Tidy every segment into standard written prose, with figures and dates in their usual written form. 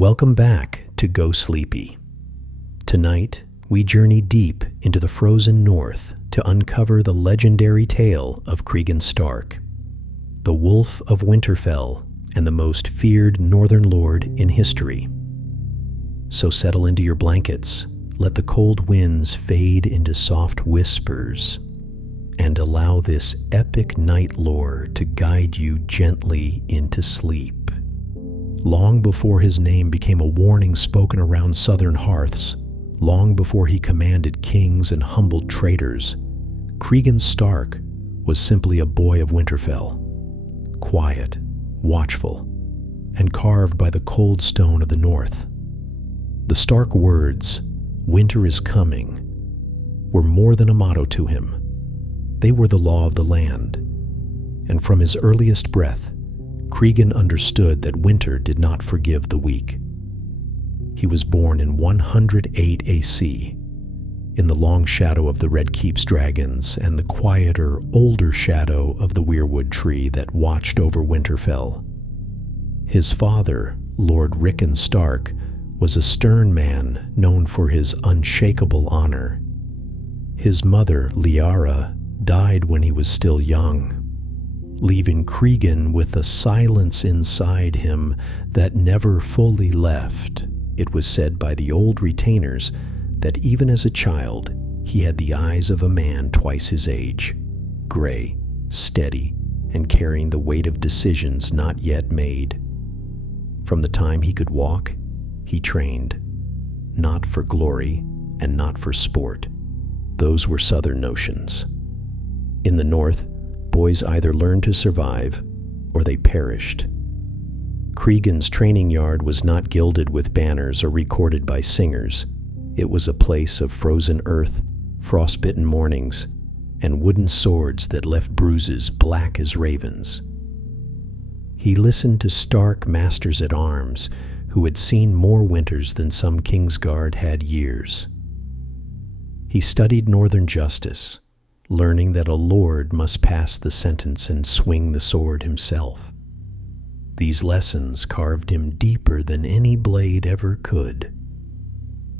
Welcome back to Go Sleepy. Tonight, we journey deep into the frozen north to uncover the legendary tale of Cregan Stark, the Wolf of Winterfell and the most feared northern lord in history. So settle into your blankets, let the cold winds fade into soft whispers, and allow this epic night lore to guide you gently into sleep. Long before his name became a warning spoken around southern hearths, long before he commanded kings and humbled traitors, Cregan Stark was simply a boy of Winterfell, quiet, watchful, and carved by the cold stone of the north. The Stark words, "Winter is coming," were more than a motto to him. They were the law of the land, and from his earliest breath, Cregan understood that winter did not forgive the weak. He was born in 108 AC, in the long shadow of the Red Keep's dragons and the quieter, older shadow of the weirwood tree that watched over Winterfell. His father, Lord Cregan Stark, was a stern man known for his unshakable honor. His mother, Liara, died when he was still young, leaving Cregan with a silence inside him that never fully left. It was said by the old retainers that even as a child, he had the eyes of a man twice his age, gray, steady, and carrying the weight of decisions not yet made. From the time he could walk, he trained, not for glory and not for sport. Those were southern notions. In the north, boys either learned to survive or they perished. Cregan's training yard was not gilded with banners or recorded by singers. It was a place of frozen earth, frostbitten mornings, and wooden swords that left bruises black as ravens. He listened to Stark masters-at-arms who had seen more winters than some Kingsguard had years. He studied northern justice, learning that a lord must pass the sentence and swing the sword himself. These lessons carved him deeper than any blade ever could.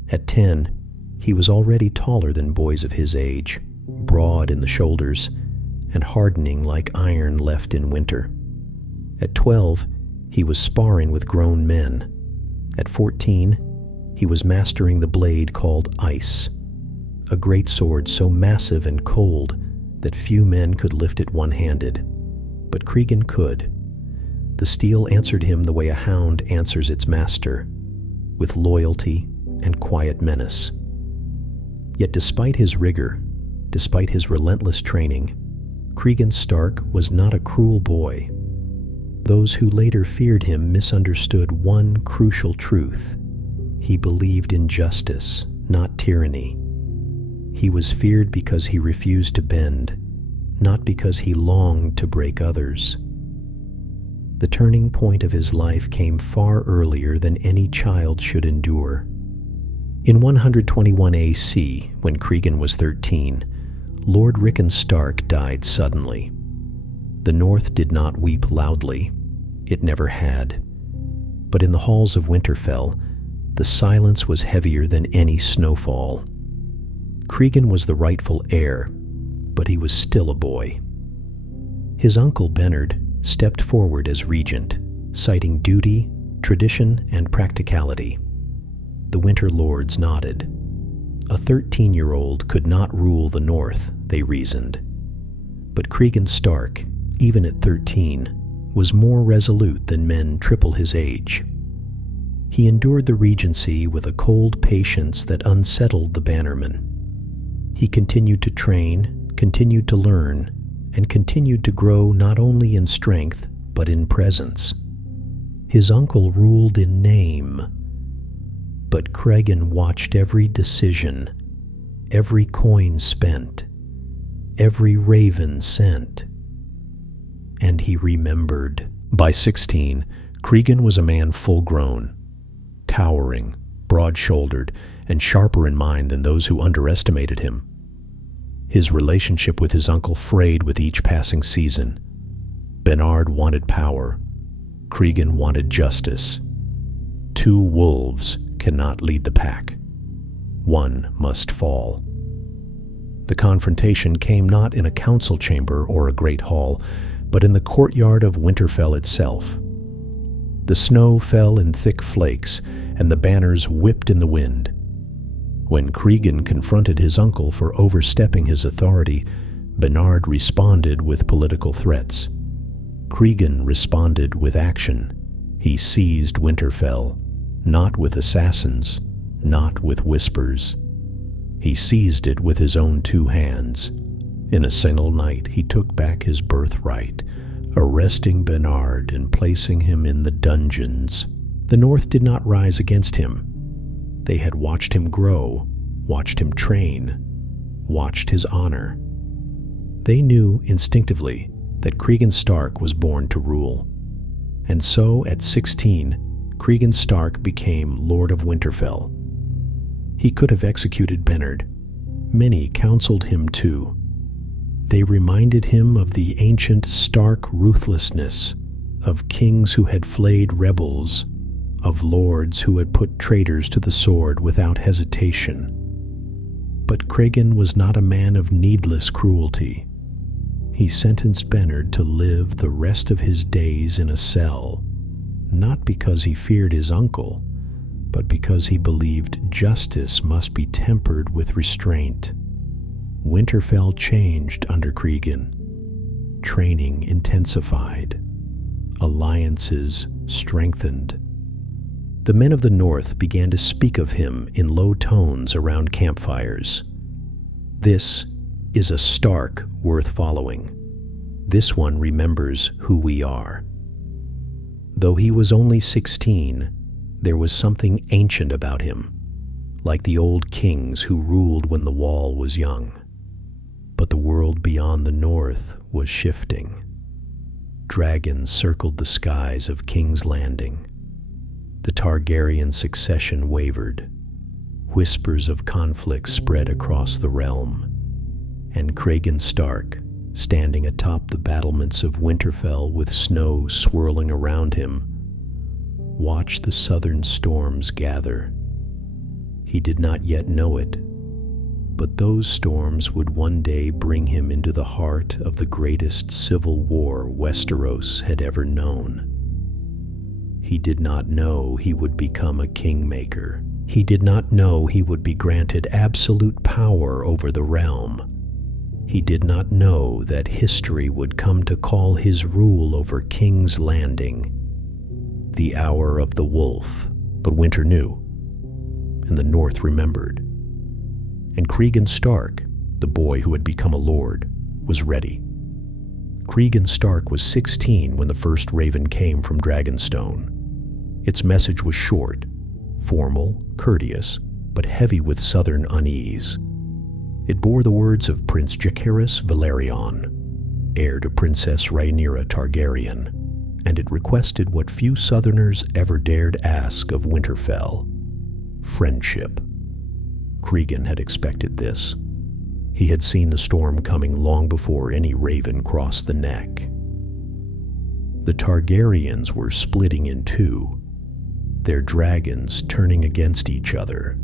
At 10, he was already taller than boys of his age, broad in the shoulders, and hardening like iron left in winter. At 12, he was sparring with grown men. At 14, he was mastering the blade called ice, a great sword so massive and cold that few men could lift it one-handed. But Cregan could. The steel answered him the way a hound answers its master, with loyalty and quiet menace. Yet despite his rigor, despite his relentless training, Cregan Stark was not a cruel boy. Those who later feared him misunderstood one crucial truth. He believed in justice, not tyranny. He was feared because he refused to bend, not because he longed to break others. The turning point of his life came far earlier than any child should endure. In 121 AC, when Cregan was 13, Lord Cregan Stark died suddenly. The North did not weep loudly. It never had. But in the halls of Winterfell, the silence was heavier than any snowfall. Cregan was the rightful heir, but he was still a boy. His uncle Bernard stepped forward as regent, citing duty, tradition, and practicality. The Winter Lords nodded. A 13-year-old could not rule the North, they reasoned. But Cregan Stark, even at 13, was more resolute than men triple his age. He endured the regency with a cold patience that unsettled the bannermen. He continued to train, continued to learn, and continued to grow not only in strength, but in presence. His uncle ruled in name, but Cregan watched every decision, every coin spent, every raven sent, and he remembered. By 16, Cregan was a man full-grown, towering, broad-shouldered, and sharper in mind than those who underestimated him. His relationship with his uncle frayed with each passing season. Bernard wanted power. Cregan wanted justice. Two wolves cannot lead the pack. One must fall. The confrontation came not in a council chamber or a great hall, but in the courtyard of Winterfell itself. The snow fell in thick flakes, and the banners whipped in the wind. When Cregan confronted his uncle for overstepping his authority, Bernard responded with political threats. Cregan responded with action. He seized Winterfell, not with assassins, not with whispers. He seized it with his own two hands. In a single night, he took back his birthright, arresting Bernard and placing him in the dungeons. The North did not rise against him. They had watched him grow, watched him train, watched his honor. They knew instinctively that Cregan Stark was born to rule. And so, at 16, Cregan Stark became Lord of Winterfell. He could have executed Bernard. Many counseled him to. They reminded him of the ancient Stark ruthlessness, of kings who had flayed rebels, of lords who had put traitors to the sword without hesitation. But Cregan was not a man of needless cruelty. He sentenced Bernard to live the rest of his days in a cell, not because he feared his uncle, but because he believed justice must be tempered with restraint. Winterfell changed under Cregan. Training intensified. Alliances strengthened. The men of the North began to speak of him in low tones around campfires. This is a Stark worth following. This one remembers who we are. Though he was only 16, there was something ancient about him, like the old kings who ruled when the wall was young. But the world beyond the North was shifting. Dragons circled the skies of King's Landing. The Targaryen succession wavered. Whispers of conflict spread across the realm. And Cregan Stark, standing atop the battlements of Winterfell with snow swirling around him, watched the southern storms gather. He did not yet know it, but those storms would one day bring him into the heart of the greatest civil war Westeros had ever known. He did not know he would become a kingmaker. He did not know he would be granted absolute power over the realm. He did not know that history would come to call his rule over King's Landing the hour of the wolf. But Winter knew, and the North remembered. And Cregan Stark, the boy who had become a lord, was ready. Cregan Stark was 16 when the first raven came from Dragonstone. Its message was short, formal, courteous, but heavy with southern unease. It bore the words of Prince Jacaerys Velaryon, heir to Princess Rhaenyra Targaryen, and it requested what few Southerners ever dared ask of Winterfell: friendship. Cregan had expected this. He had seen the storm coming long before any raven crossed the neck. The Targaryens were splitting in two, their dragons turning against each other,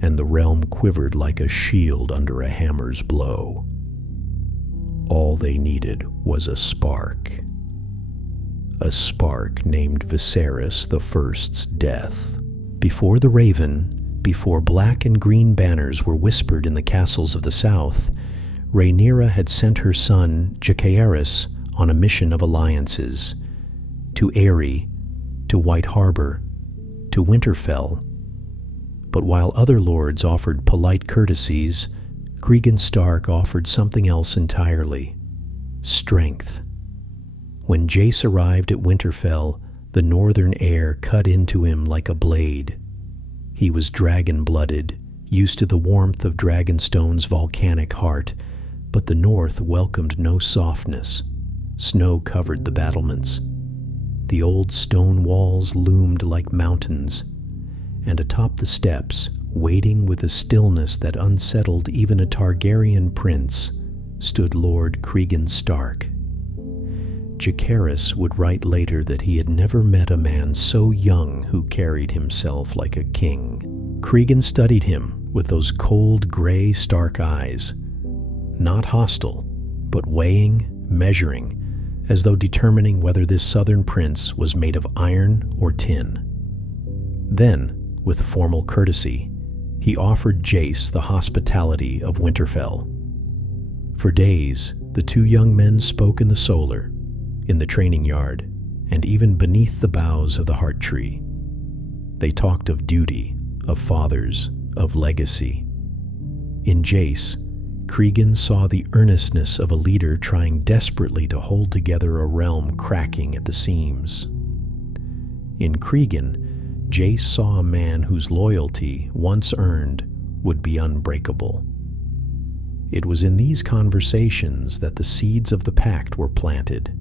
and the realm quivered like a shield under a hammer's blow. All they needed was a spark named Viserys the First's death. Before the raven, before black and green banners were whispered in the castles of the south, Rhaenyra had sent her son Jacaerys on a mission of alliances, to Eyrie, to White Harbor, to Winterfell. But while other lords offered polite courtesies, Cregan Stark offered something else entirely: strength. When Jace arrived at Winterfell, the northern air cut into him like a blade. He was dragon-blooded, used to the warmth of Dragonstone's volcanic heart, but the north welcomed no softness. Snow covered the battlements. The old stone walls loomed like mountains, and atop the steps, waiting with a stillness that unsettled even a Targaryen prince, stood Lord Cregan Stark. Jacaerys would write later that he had never met a man so young who carried himself like a king. Cregan studied him with those cold, gray Stark eyes, not hostile, but weighing, measuring, as though determining whether this southern prince was made of iron or tin. Then, with formal courtesy, he offered Jace the hospitality of Winterfell. For days, the two young men spoke in the solar, in the training yard, and even beneath the boughs of the heart tree. They talked of duty, of fathers, of legacy. In Jace, Cregan saw the earnestness of a leader trying desperately to hold together a realm cracking at the seams. In Cregan, Jace saw a man whose loyalty, once earned, would be unbreakable. It was in these conversations that the seeds of the Pact were planted.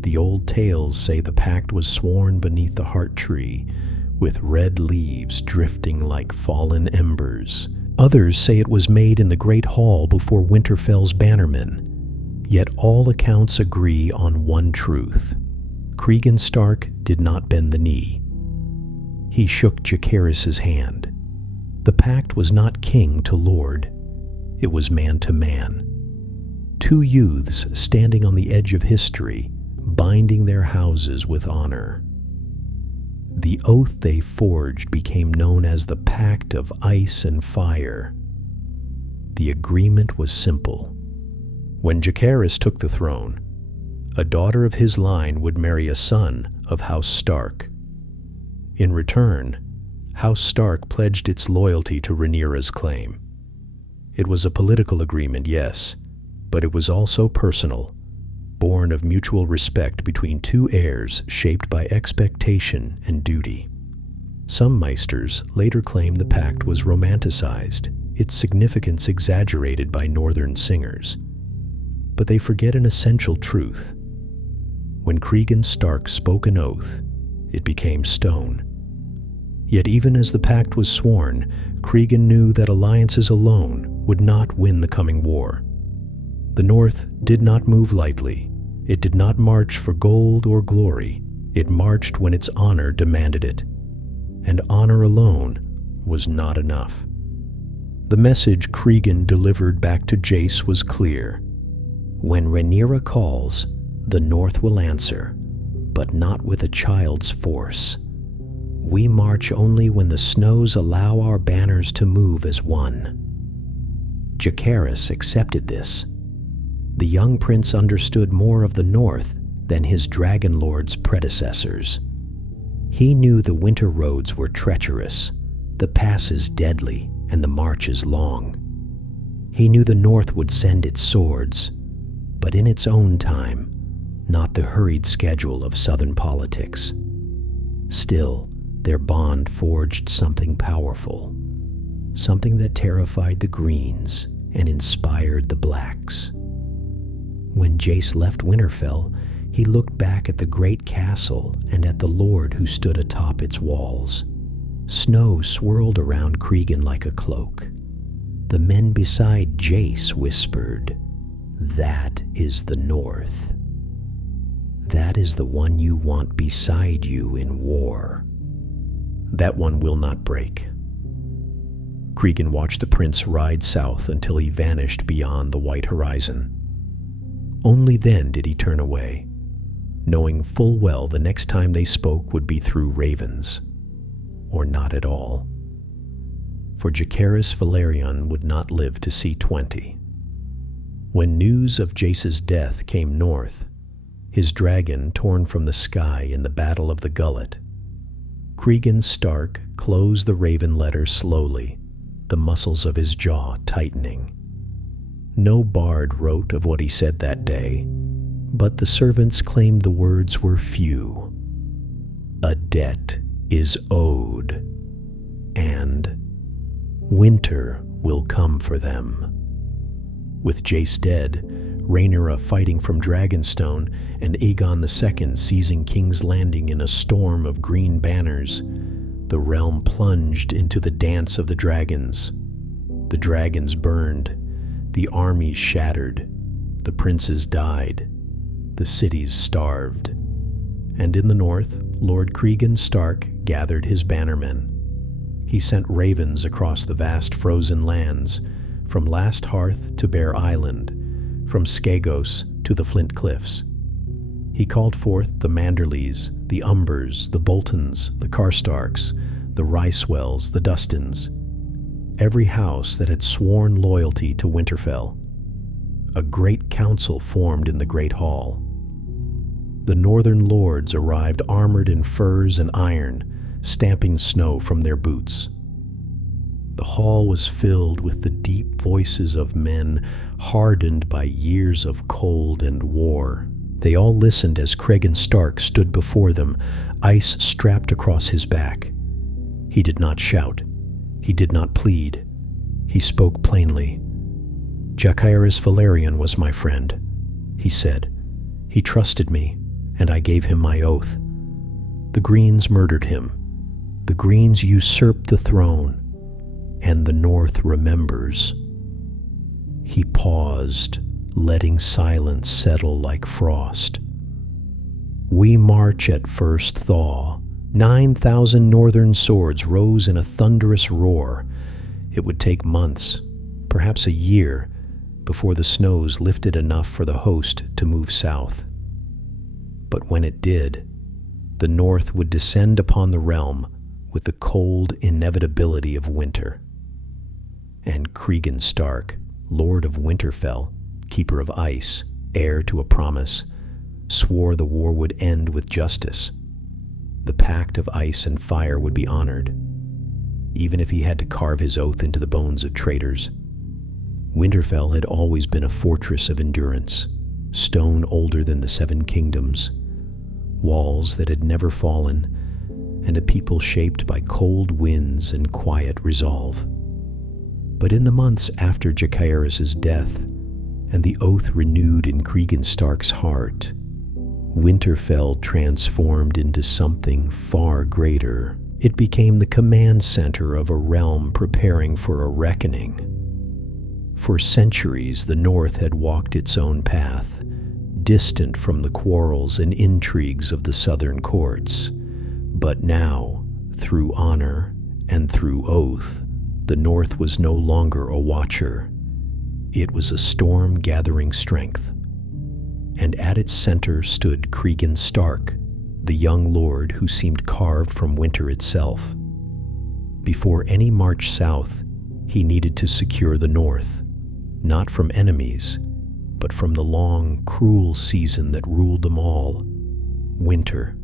The old tales say the Pact was sworn beneath the heart tree, with red leaves drifting like fallen embers. Others say it was made in the great hall before Winterfell's bannermen. Yet all accounts agree on one truth. Cregan Stark did not bend the knee. He shook Jacaerys' hand. The Pact was not king to lord. It was man to man. Two youths standing on the edge of history, binding their houses with honor. The oath they forged became known as the Pact of Ice and Fire. The agreement was simple. When Jacaerys took the throne, a daughter of his line would marry a son of House Stark. In return, House Stark pledged its loyalty to Rhaenyra's claim. It was a political agreement, yes, but it was also personal, born of mutual respect between two heirs shaped by expectation and duty. Some Meisters later claimed the pact was romanticized, its significance exaggerated by northern singers. But they forget an essential truth. When Cregan Stark spoke an oath, it became stone. Yet even as the pact was sworn, Cregan knew that alliances alone would not win the coming war. The North did not move lightly. It did not march for gold or glory. It marched when its honor demanded it. And honor alone was not enough. The message Cregan delivered back to Jace was clear. When Rhaenyra calls, the North will answer, but not with a child's force. We march only when the snows allow our banners to move as one. Jacaerys accepted this. The young prince understood more of the North than his Dragon Lord's predecessors. He knew the winter roads were treacherous, the passes deadly, and the marches long. He knew the North would send its swords, but in its own time, not the hurried schedule of Southern politics. Still, their bond forged something powerful, something that terrified the Greens and inspired the Blacks. When Jace left Winterfell, he looked back at the great castle and at the lord who stood atop its walls. Snow swirled around Cregan like a cloak. The men beside Jace whispered, "That is the North. That is the one you want beside you in war. That one will not break." Cregan watched the prince ride south until he vanished beyond the white horizon. Only then did he turn away, knowing full well the next time they spoke would be through ravens, or not at all. For Jacaerys Velaryon would not live to see 20. When news of Jace's death came north, his dragon torn from the sky in the Battle of the Gullet, Cregan Stark closed the raven letter slowly, the muscles of his jaw tightening. No bard wrote of what he said that day, but the servants claimed the words were few. A debt is owed, and winter will come for them. With Jace dead, Rhaenyra fighting from Dragonstone, and Aegon II seizing King's Landing in a storm of green banners, the realm plunged into the dance of the dragons. The dragons burned, the armies shattered, the princes died, the cities starved. And in the north, Lord Cregan Stark gathered his bannermen. He sent ravens across the vast frozen lands, from Last Hearth to Bear Island, from Skagos to the Flint Cliffs. He called forth the Manderleys, the Umbers, the Boltons, the Karstarks, the Ricewells, the Dustins, every house that had sworn loyalty to Winterfell. A great council formed in the Great Hall. The northern lords arrived armored in furs and iron, stamping snow from their boots. The hall was filled with the deep voices of men hardened by years of cold and war. They all listened as Cregan Stark stood before them, ice strapped across his back. He did not shout. He did not plead. He spoke plainly. "Jacaerys Valerian was my friend," he said. "He trusted me, and I gave him my oath. The Greens murdered him. The Greens usurped the throne, and the North remembers." He paused, letting silence settle like frost. "We march at first thaw." 9,000 northern swords rose in a thunderous roar. It would take months, perhaps a year, before the snows lifted enough for the host to move south. But when it did, the north would descend upon the realm with the cold inevitability of winter. And Cregan Stark, Lord of Winterfell, Keeper of Ice, heir to a promise, swore the war would end with justice. The Pact of Ice and Fire would be honored, even if he had to carve his oath into the bones of traitors. Winterfell had always been a fortress of endurance, stone older than the Seven Kingdoms, walls that had never fallen, and a people shaped by cold winds and quiet resolve. But in the months after Jacaerys' death, and the oath renewed in Cregan Stark's heart, Winterfell transformed into something far greater. It became the command center of a realm preparing for a reckoning. For centuries, the North had walked its own path, distant from the quarrels and intrigues of the southern courts. But now, through honor and through oath, the North was no longer a watcher. It was a storm gathering strength. And at its center stood Cregan Stark, the young lord who seemed carved from winter itself. Before any march south, he needed to secure the north, not from enemies, but from the long, cruel season that ruled them all, winter.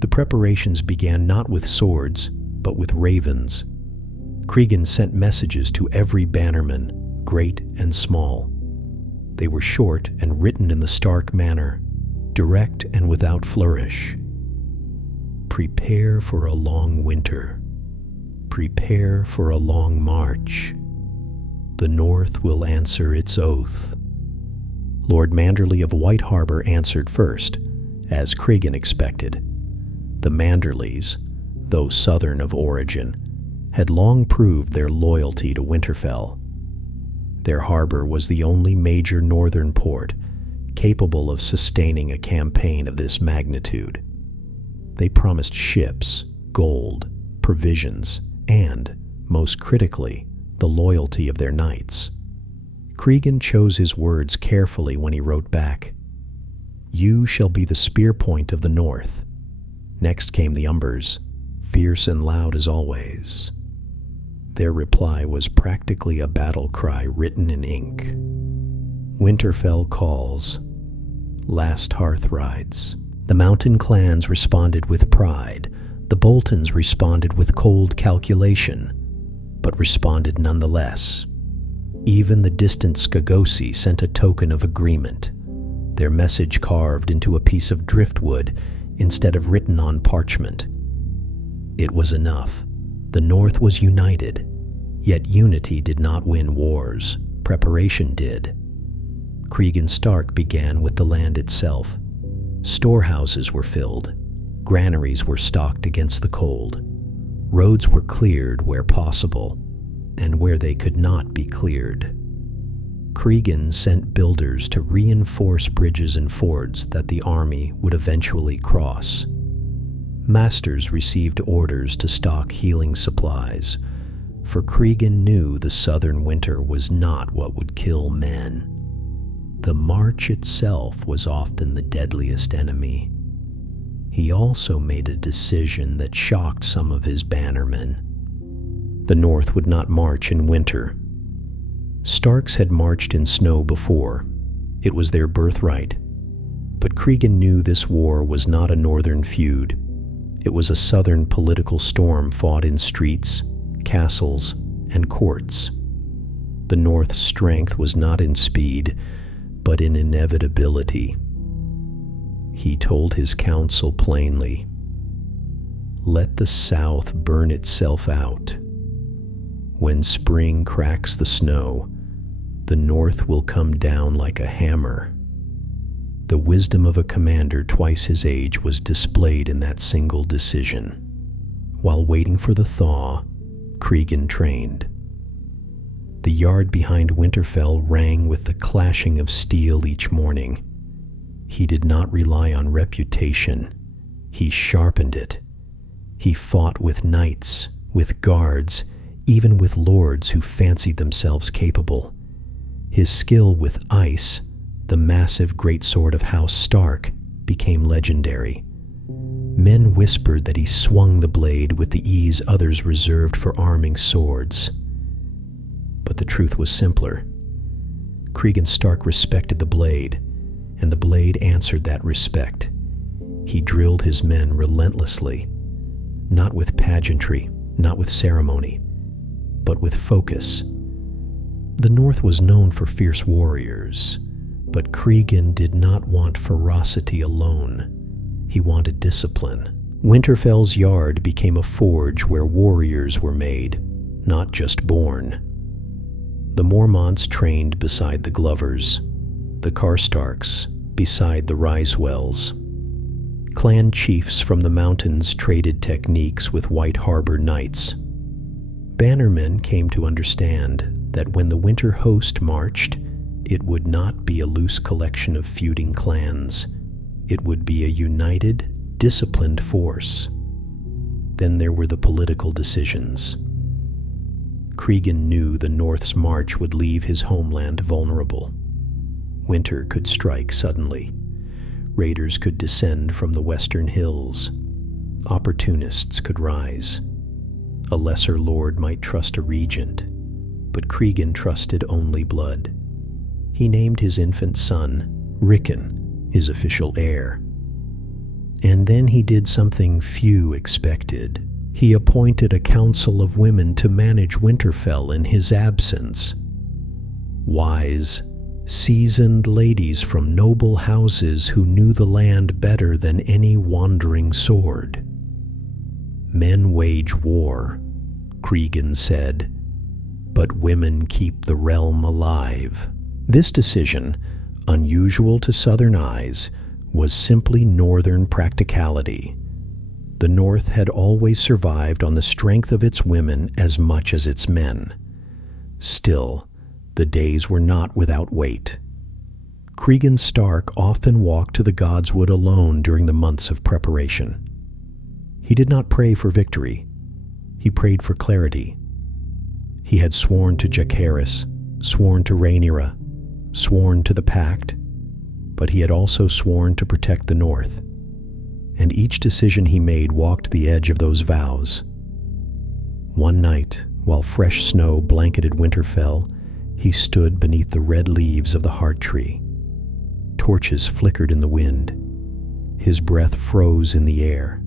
The preparations began not with swords, but with ravens. Cregan sent messages to every bannerman, great and small. They were short and written in the Stark manner, direct and without flourish. Prepare for a long winter. Prepare for a long march. The North will answer its oath. Lord Manderley of White Harbor answered first, as Cregan expected. The Manderleys, though southern of origin, had long proved their loyalty to Winterfell. Their harbor was the only major northern port capable of sustaining a campaign of this magnitude. They promised ships, gold, provisions, and, most critically, the loyalty of their knights. Cregan chose his words carefully when he wrote back, "You shall be the spear point of the North." Next came the Umbers, fierce and loud as always. Their reply was practically a battle cry written in ink. Winterfell calls. Last Hearth rides. The mountain clans responded with pride. The Boltons responded with cold calculation, but responded nonetheless. Even the distant Skagosi sent a token of agreement, their message carved into a piece of driftwood instead of written on parchment. It was enough. The North was united, yet unity did not win wars. Preparation did. Cregan Stark began with the land itself. Storehouses were filled. Granaries were stocked against the cold. Roads were cleared where possible, and where they could not be cleared. Cregan sent builders to reinforce bridges and fords that the army would eventually cross. Masters received orders to stock healing supplies, for Cregan knew the southern winter was not what would kill men. The march itself was often the deadliest enemy. He also made a decision that shocked some of his bannermen. The North would not march in winter. Starks had marched in snow before. It was their birthright. But Cregan knew this war was not a northern feud. It was a southern political storm fought in streets, castles, and courts. The North's strength was not in speed, but in inevitability. He told his council plainly, "Let the South burn itself out. When spring cracks the snow, the North will come down like a hammer." The wisdom of a commander twice his age was displayed in that single decision. While waiting for the thaw, Cregan trained. The yard behind Winterfell rang with the clashing of steel each morning. He did not rely on reputation. He sharpened it. He fought with knights, with guards, even with lords who fancied themselves capable. His skill with ice, the massive greatsword of House Stark, became legendary. Men whispered that he swung the blade with the ease others reserved for arming swords. But the truth was simpler. Cregan Stark respected the blade, and the blade answered that respect. He drilled his men relentlessly, not with pageantry, not with ceremony, but with focus. The North was known for fierce warriors, but Cregan did not want ferocity alone. He wanted discipline. Winterfell's yard became a forge where warriors were made, not just born. The Mormonts trained beside the Glovers, the Karstarks beside the Ryswells. Clan chiefs from the mountains traded techniques with White Harbor knights. Bannermen came to understand that when the winter host marched, it would not be a loose collection of feuding clans. It would be a united, disciplined force. Then there were the political decisions. Cregan knew the North's march would leave his homeland vulnerable. Winter could strike suddenly. Raiders could descend from the western hills. Opportunists could rise. A lesser lord might trust a regent, but Cregan trusted only blood. He named his infant son Rickon, his official heir. And then he did something few expected. He appointed a council of women to manage Winterfell in his absence. Wise, seasoned ladies from noble houses who knew the land better than any wandering sword. Men wage war, Cregan said, but women keep the realm alive. This decision, unusual to southern eyes, was simply northern practicality. The North had always survived on the strength of its women as much as its men. Still, the days were not without weight. Cregan Stark often walked to the God's Wood alone during the months of preparation. He did not pray for victory. He prayed for clarity. He had sworn to Jacaerys, sworn to Rhaenyra, sworn to the Pact, but he had also sworn to protect the North. And each decision he made walked the edge of those vows. One night, while fresh snow blanketed Winterfell, he stood beneath the red leaves of the heart tree. Torches flickered in the wind. His breath froze in the air.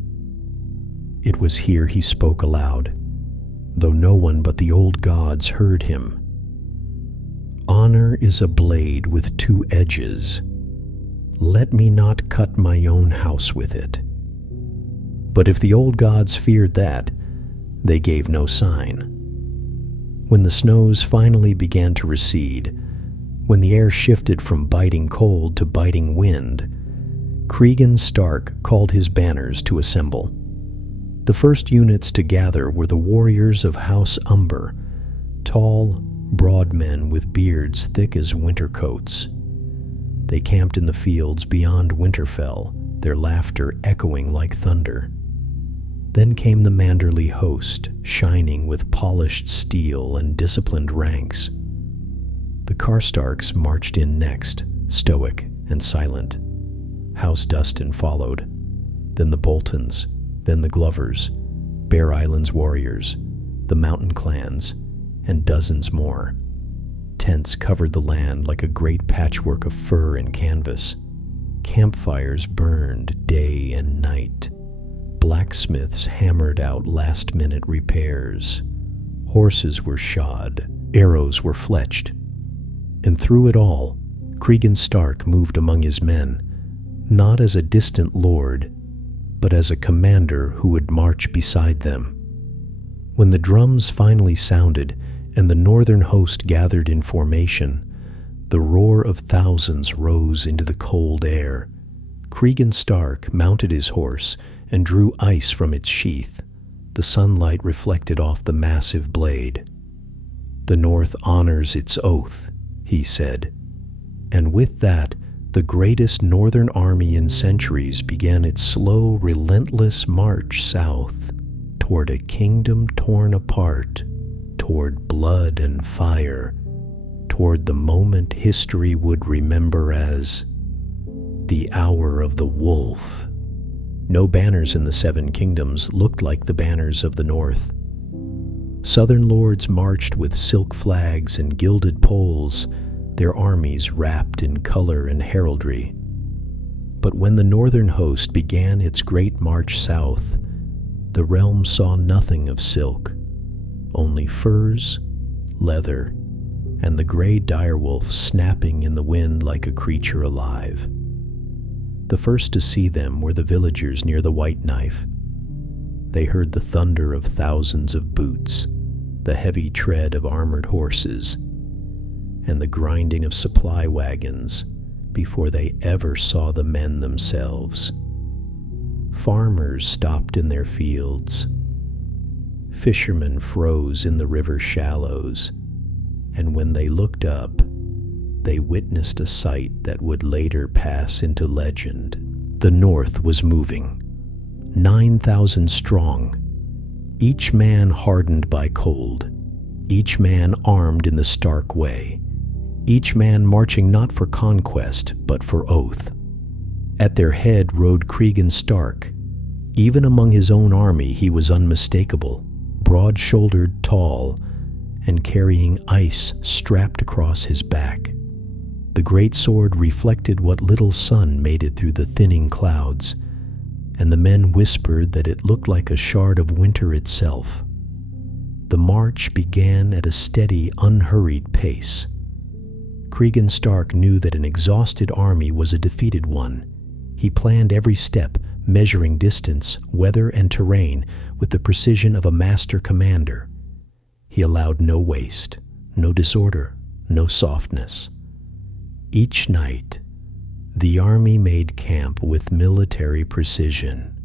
It was here he spoke aloud, though no one but the old gods heard him. Honor is a blade with two edges. Let me not cut my own house with it. But if the old gods feared that, they gave no sign. When the snows finally began to recede, when the air shifted from biting cold to biting wind, Cregan Stark called his banners to assemble. The first units to gather were the warriors of House Umber, tall, broad men with beards thick as winter coats. They camped in the fields beyond Winterfell, their laughter echoing like thunder. Then came the Manderly host, shining with polished steel and disciplined ranks. The Karstarks marched in next, stoic and silent. House Dustin followed, then the Boltons, then the Glovers, Bear Island's warriors, the mountain clans, and dozens more. Tents covered the land like a great patchwork of fur and canvas. Campfires burned day and night. Blacksmiths hammered out last-minute repairs. Horses were shod, arrows were fletched. And through it all, Cregan Stark moved among his men, not as a distant lord, but as a commander who would march beside them. When the drums finally sounded and the northern host gathered in formation, the roar of thousands rose into the cold air. Cregan Stark mounted his horse and drew ice from its sheath. The sunlight reflected off the massive blade. "The North honors its oath," he said. And with that, the greatest northern army in centuries began its slow, relentless march south, toward a kingdom torn apart, toward blood and fire, toward the moment history would remember as the Hour of the Wolf. No banners in the Seven Kingdoms looked like the banners of the North. Southern lords marched with silk flags and gilded poles, their armies wrapped in color and heraldry. But when the northern host began its great march south, the realm saw nothing of silk, only furs, leather, and the gray direwolf snapping in the wind like a creature alive. The first to see them were the villagers near the White Knife. They heard the thunder of thousands of boots, the heavy tread of armored horses, and the grinding of supply wagons before they ever saw the men themselves. Farmers stopped in their fields. Fishermen froze in the river shallows, and when they looked up, they witnessed a sight that would later pass into legend. The North was moving, 9,000 strong, each man hardened by cold, each man armed in the Stark way, each man marching not for conquest, but for oath. At their head rode Cregan Stark. Even among his own army he was unmistakable, broad-shouldered, tall, and carrying ice strapped across his back. The great sword reflected what little sun made it through the thinning clouds, and the men whispered that it looked like a shard of winter itself. The march began at a steady, unhurried pace. Cregan Stark knew that an exhausted army was a defeated one. He planned every step, measuring distance, weather, and terrain with the precision of a master commander. He allowed no waste, no disorder, no softness. Each night, the army made camp with military precision.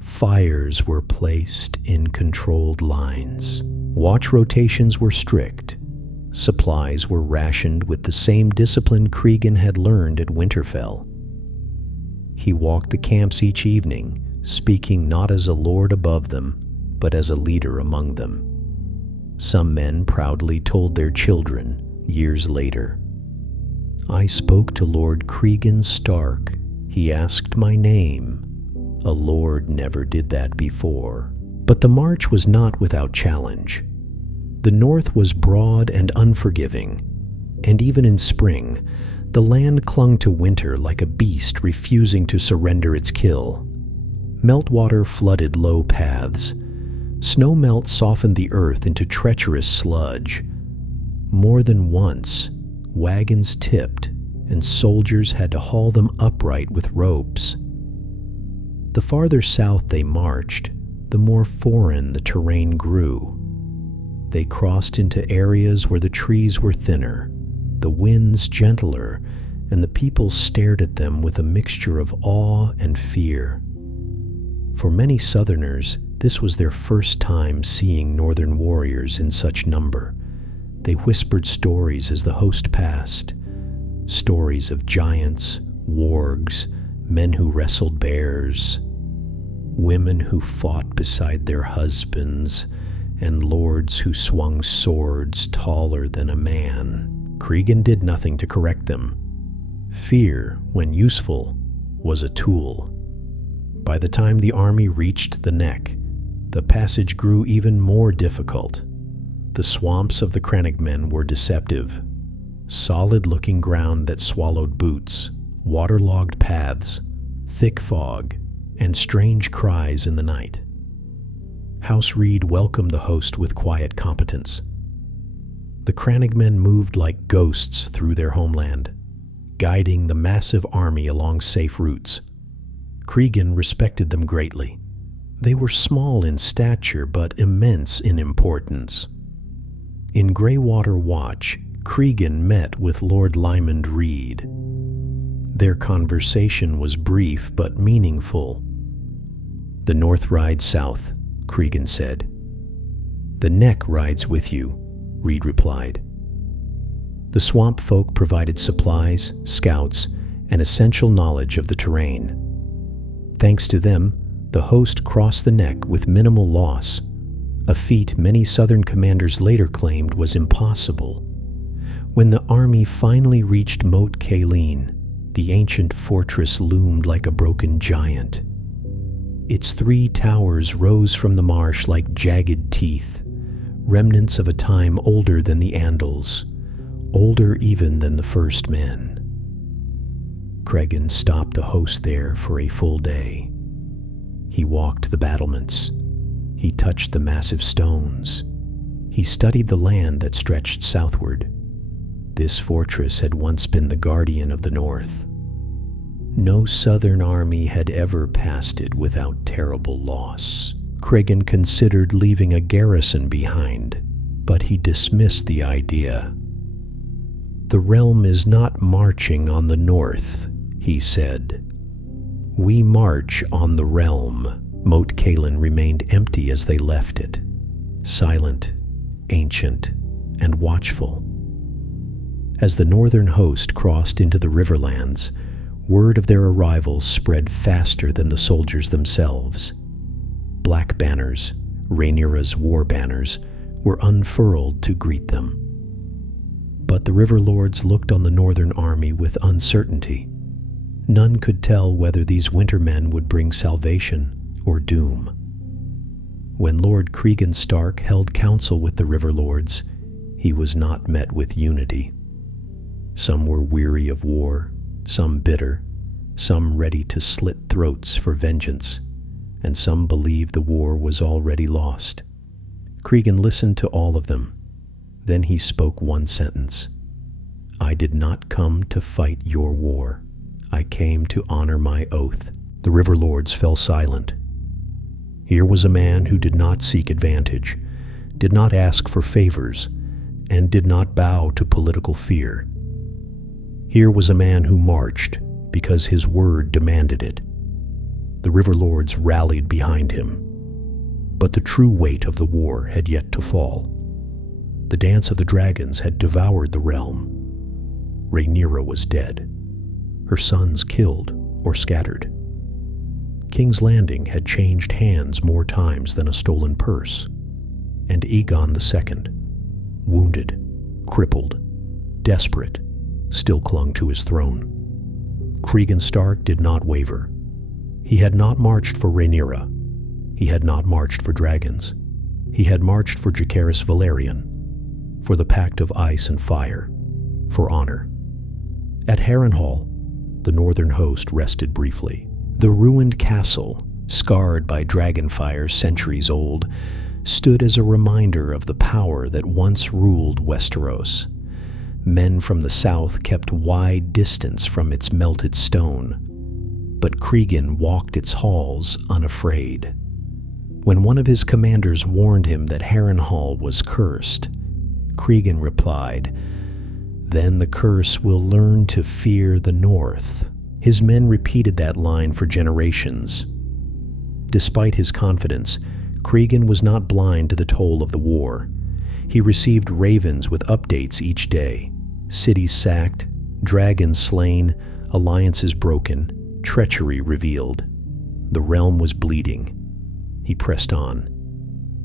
Fires were placed in controlled lines. Watch rotations were strict. Supplies were rationed with the same discipline Cregan had learned at Winterfell. He walked the camps each evening, speaking not as a lord above them, but as a leader among them. Some men proudly told their children, years later, "I spoke to Lord Cregan Stark. He asked my name. A lord never did that before." But the march was not without challenge. The North was broad and unforgiving, and even in spring, the land clung to winter like a beast refusing to surrender its kill. Meltwater flooded low paths. Snow melt softened the earth into treacherous sludge. More than once, wagons tipped, and soldiers had to haul them upright with ropes. The farther south they marched, the more foreign the terrain grew. They crossed into areas where the trees were thinner, the winds gentler, and the people stared at them with a mixture of awe and fear. For many Southerners, this was their first time seeing northern warriors in such number. They whispered stories as the host passed, stories of giants, wargs, men who wrestled bears, women who fought beside their husbands, and lords who swung swords taller than a man. Cregan did nothing to correct them. Fear, when useful, was a tool. By the time the army reached the neck, the passage grew even more difficult. The swamps of the crannogmen were deceptive. Solid-looking ground that swallowed boots, waterlogged paths, thick fog, and strange cries in the night. House Reed welcomed the host with quiet competence. The crannogmen moved like ghosts through their homeland, guiding the massive army along safe routes. Cregan respected them greatly. They were small in stature but immense in importance. In Greywater Watch, Cregan met with Lord Lymond Reed. Their conversation was brief but meaningful. "The North rides south," Cregan said. "The Neck rides with you," Reed replied. The swamp folk provided supplies, scouts, and essential knowledge of the terrain. Thanks to them, the host crossed the Neck with minimal loss, a feat many southern commanders later claimed was impossible. When the army finally reached Moat Cailin, the ancient fortress loomed like a broken giant. Its 3 towers rose from the marsh like jagged teeth, remnants of a time older than the Andals, older even than the first men. Cregan stopped the host there for a full day. He walked the battlements. He touched the massive stones. He studied the land that stretched southward. This fortress had once been the guardian of the North. No southern army had ever passed it without terrible loss. Cregan considered leaving a garrison behind, but he dismissed the idea. "The realm is not marching on the North," he said. "We march on the realm." Moat Cailin remained empty as they left it, silent, ancient, and watchful. As the northern host crossed into the Riverlands, word of their arrival spread faster than the soldiers themselves. Black banners, Rhaenyra's war banners, were unfurled to greet them. But the river lords looked on the northern army with uncertainty. None could tell whether these winter men would bring salvation or doom. When Lord Cregan Stark held council with the river lords, he was not met with unity. Some were weary of war, some bitter, some ready to slit throats for vengeance, and some believed the war was already lost. Cregan listened to all of them. Then he spoke one sentence. "I did not come to fight your war. I came to honor my oath." The river lords fell silent. Here was a man who did not seek advantage, did not ask for favors, and did not bow to political fear. Here was a man who marched because his word demanded it. The river lords rallied behind him. But the true weight of the war had yet to fall. The dance of the dragons had devoured the realm. Rhaenyra was dead, her sons killed or scattered. King's Landing had changed hands more times than a stolen purse, and Aegon II, wounded, crippled, desperate, still clung to his throne. Cregan Stark did not waver. He had not marched for Rhaenyra. He had not marched for dragons. He had marched for Jacaerys Valerian, for the Pact of Ice and Fire, for honor. At Harrenhal, the northern host rested briefly. The ruined castle, scarred by dragonfire centuries old, stood as a reminder of the power that once ruled Westeros. Men from the south kept wide distance from its melted stone, but Cregan walked its halls unafraid. When one of his commanders warned him that Harrenhal was cursed, Cregan replied, "Then the curse will learn to fear the North." His men repeated that line for generations. Despite his confidence, Cregan was not blind to the toll of the war. He received ravens with updates each day. Cities sacked, dragons slain, alliances broken, treachery revealed. The realm was bleeding. He pressed on.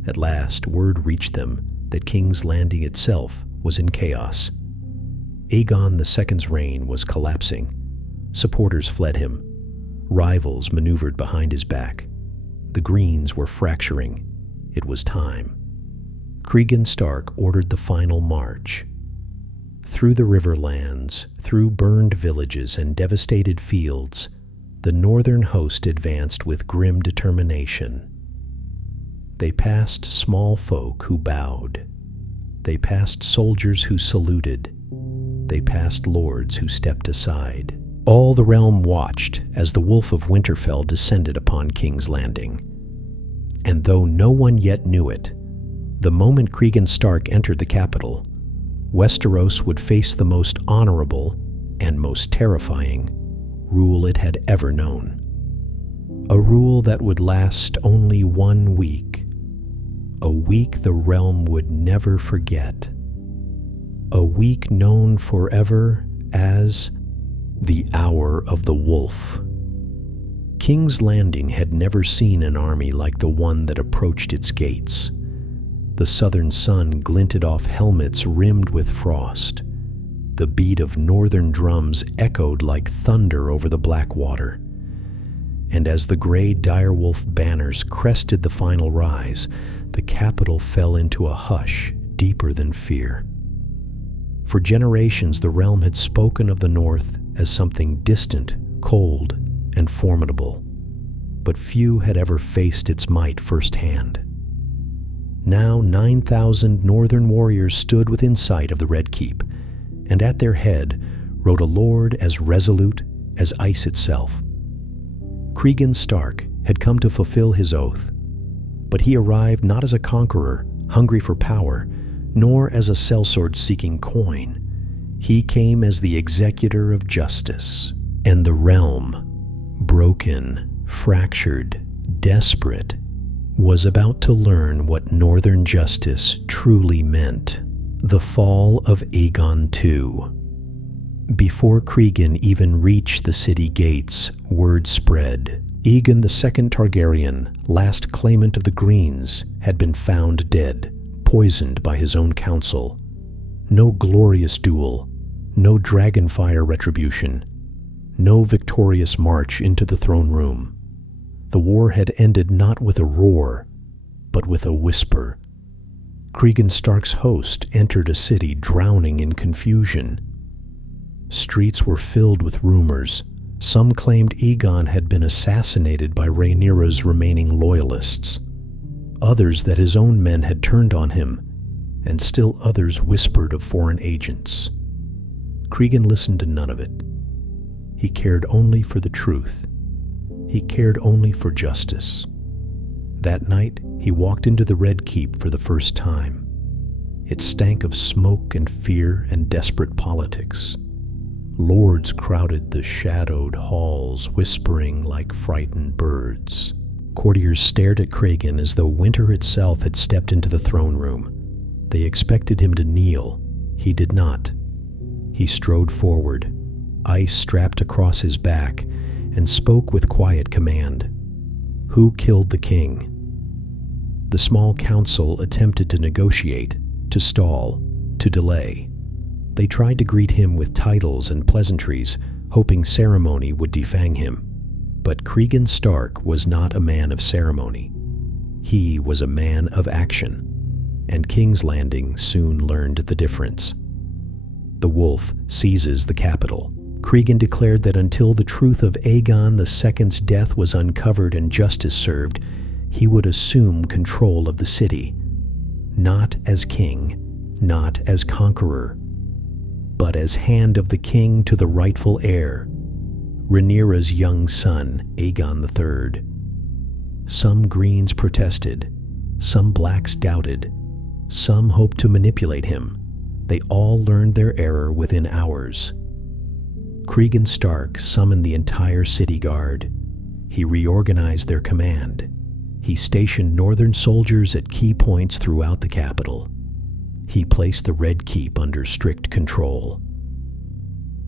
At last, word reached them that King's Landing itself was in chaos. Aegon II's reign was collapsing. Supporters fled him. Rivals maneuvered behind his back. The Greens were fracturing. It was time. Cregan Stark ordered the final march. Through the riverlands, through burned villages and devastated fields, the northern host advanced with grim determination. They passed small folk who bowed. They passed soldiers who saluted. They passed lords who stepped aside. All the realm watched as the Wolf of Winterfell descended upon King's Landing. And though no one yet knew it, the moment Cregan Stark entered the capital, Westeros would face the most honorable and most terrifying rule it had ever known. A rule that would last only 1 week. A week the realm would never forget. A week known forever as the Hour of the Wolf. King's Landing had never seen an army like the one that approached its gates. The southern sun glinted off helmets rimmed with frost. The beat of northern drums echoed like thunder over the black water. And as the gray direwolf banners crested the final rise, the capital fell into a hush deeper than fear. For generations, the realm had spoken of the north as something distant, cold, and formidable, but few had ever faced its might firsthand. Now 9,000 northern warriors stood within sight of the Red Keep, and at their head rode a lord as resolute as ice itself. Cregan Stark had come to fulfill his oath, but he arrived not as a conqueror hungry for power, nor as a sellsword seeking coin. He came as the executor of justice, and the realm, broken, fractured, desperate, was about to learn what northern justice truly meant. The fall of Aegon II. Before Cregan even reached the city gates, word spread. Aegon II Targaryen, last claimant of the Greens, had been found dead, poisoned by his own council. No glorious duel, no dragonfire retribution, no victorious march into the throne room. The war had ended not with a roar, but with a whisper. Cregan Stark's host entered a city drowning in confusion. Streets were filled with rumors. Some claimed Aegon had been assassinated by Rhaenyra's remaining loyalists. Others that his own men had turned on him, and still others whispered of foreign agents. Cregan listened to none of it. He cared only for the truth. He cared only for justice. That night, he walked into the Red Keep for the first time. It stank of smoke and fear and desperate politics. Lords crowded the shadowed halls, whispering like frightened birds. Courtiers stared at Cregan as though winter itself had stepped into the throne room. They expected him to kneel. He did not. He strode forward, ice strapped across his back, and spoke with quiet command. Who killed the king? The small council attempted to negotiate, to stall, to delay. They tried to greet him with titles and pleasantries, hoping ceremony would defang him. But Cregan Stark was not a man of ceremony. He was a man of action, and King's Landing soon learned the difference. The wolf seizes the capital. Cregan declared that until the truth of Aegon II's death was uncovered and justice served, he would assume control of the city, not as king, not as conqueror, but as hand of the king to the rightful heir, Rhaenyra's young son, Aegon III. Some Greens protested, some Blacks doubted, some hoped to manipulate him. They all learned their error within hours. Cregan Stark summoned the entire city guard. He reorganized their command. He stationed northern soldiers at key points throughout the capital. he placed the Red Keep under strict control.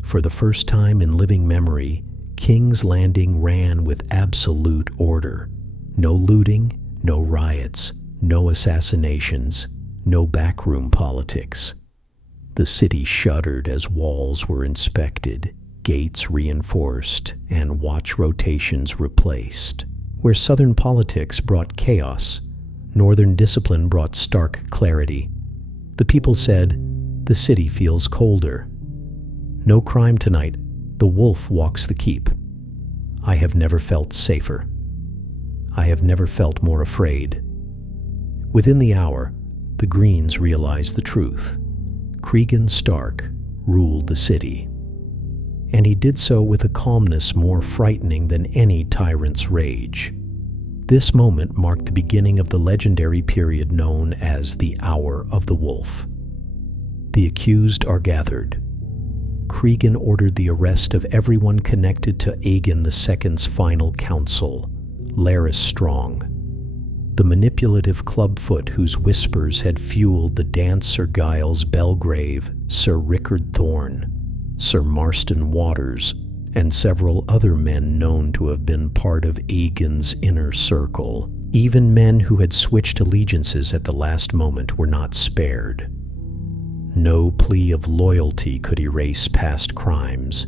For the first time in living memory, King's Landing ran with absolute order. No looting, no riots, no assassinations, no backroom politics. The city shuddered as walls were inspected, gates reinforced, and watch rotations replaced. Where Southern politics brought chaos, Northern discipline brought stark clarity. The people said, "The city feels colder. No crime tonight. The wolf walks the keep. I have never felt safer. I have never felt more afraid." Within the hour, the Greens realized the truth. Cregan Stark ruled the city. And he did so with a calmness more frightening than any tyrant's rage. This moment marked the beginning of the legendary period known as the Hour of the Wolf. The accused are gathered. Cregan ordered the arrest of everyone connected to Aegon II's final council, Larys Strong, the manipulative clubfoot whose whispers had fueled the dance Sir Giles Belgrave, Sir Rickard Thorne, Sir Marston Waters, and several other men known to have been part of Aegon's inner circle. Even men who had switched allegiances at the last moment were not spared. No plea of loyalty could erase past crimes.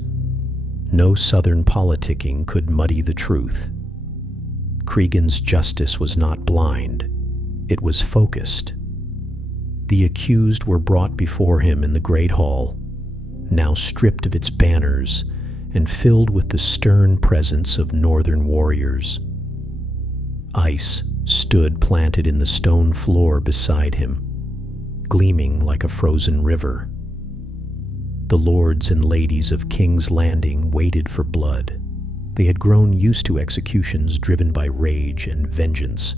No Southern politicking could muddy the truth. Cregan's justice was not blind. It was focused. The accused were brought before him in the Great Hall, now stripped of its banners and filled with the stern presence of Northern warriors. Ice stood planted in the stone floor beside him, gleaming like a frozen river. The lords and ladies of King's Landing waited for blood. They had grown used to executions driven by rage and vengeance.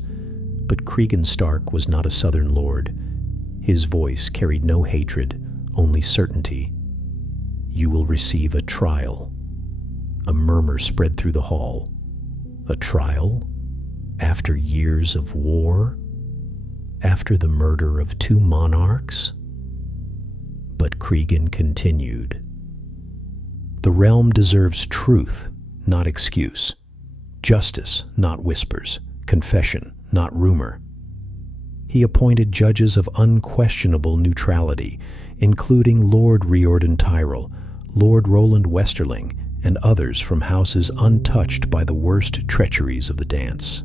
But Cregan Stark was not a Southern lord. His voice carried no hatred, only certainty. "You will receive a trial." A murmur spread through the hall. A trial? After years of war? After the murder of 2 monarchs? But Cregan continued. "The realm deserves truth, not excuse. Justice, not whispers. Confession, not rumor." He appointed judges of unquestionable neutrality, including Lord Riordan Tyrell, Lord Roland Westerling, and others from houses untouched by the worst treacheries of the dance.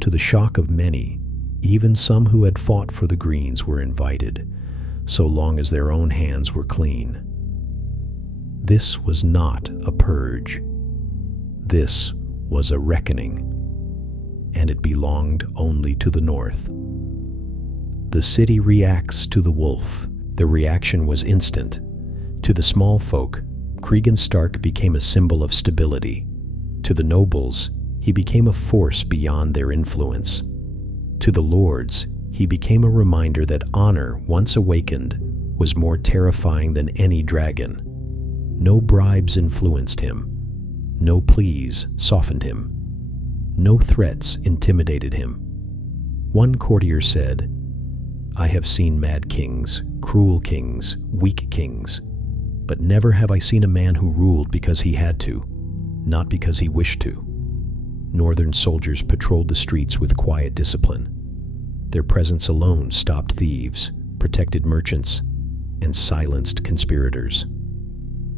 To the shock of many, even some who had fought for the Greens were invited, so long as their own hands were clean. This was not a purge. This was a reckoning, and it belonged only to the North. The city reacts to the wolf. The reaction was instant. To the small folk, Cregan Stark became a symbol of stability. To the nobles, he became a force beyond their influence. To the lords, he became a reminder that honor, once awakened, was more terrifying than any dragon. No bribes influenced him. No pleas softened him. No threats intimidated him. One courtier said, "I have seen mad kings, cruel kings, weak kings, but never have I seen a man who ruled because he had to, not because he wished to." Northern soldiers patrolled the streets with quiet discipline. Their presence alone stopped thieves, protected merchants, and silenced conspirators.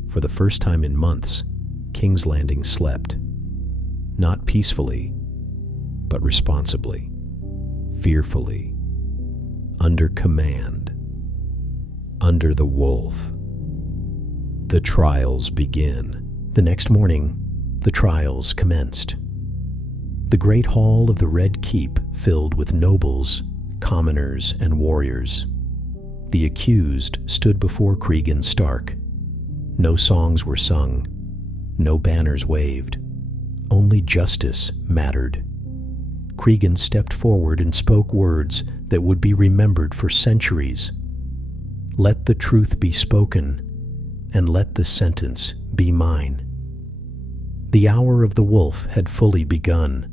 For the first time in months, King's Landing slept. Not peacefully, but responsibly, fearfully, under command, under the wolf. The trials begin. The next morning, the trials commenced. The great hall of the Red Keep filled with nobles, commoners, and warriors. The accused stood before Cregan Stark. No songs were sung, no banners waved. Only justice mattered. Cregan stepped forward and spoke words that would be remembered for centuries. "Let the truth be spoken, and let the sentence be mine." The hour of the wolf had fully begun.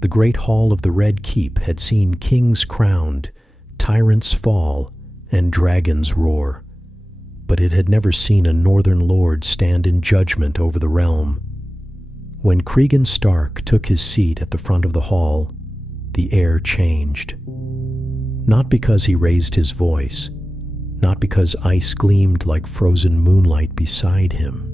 The great hall of the Red Keep had seen kings crowned, tyrants fall and dragons roar, but it had never seen a northern lord stand in judgment over the realm. When Cregan Stark took his seat at the front of the hall, the air changed. Not because he raised his voice, not because ice gleamed like frozen moonlight beside him,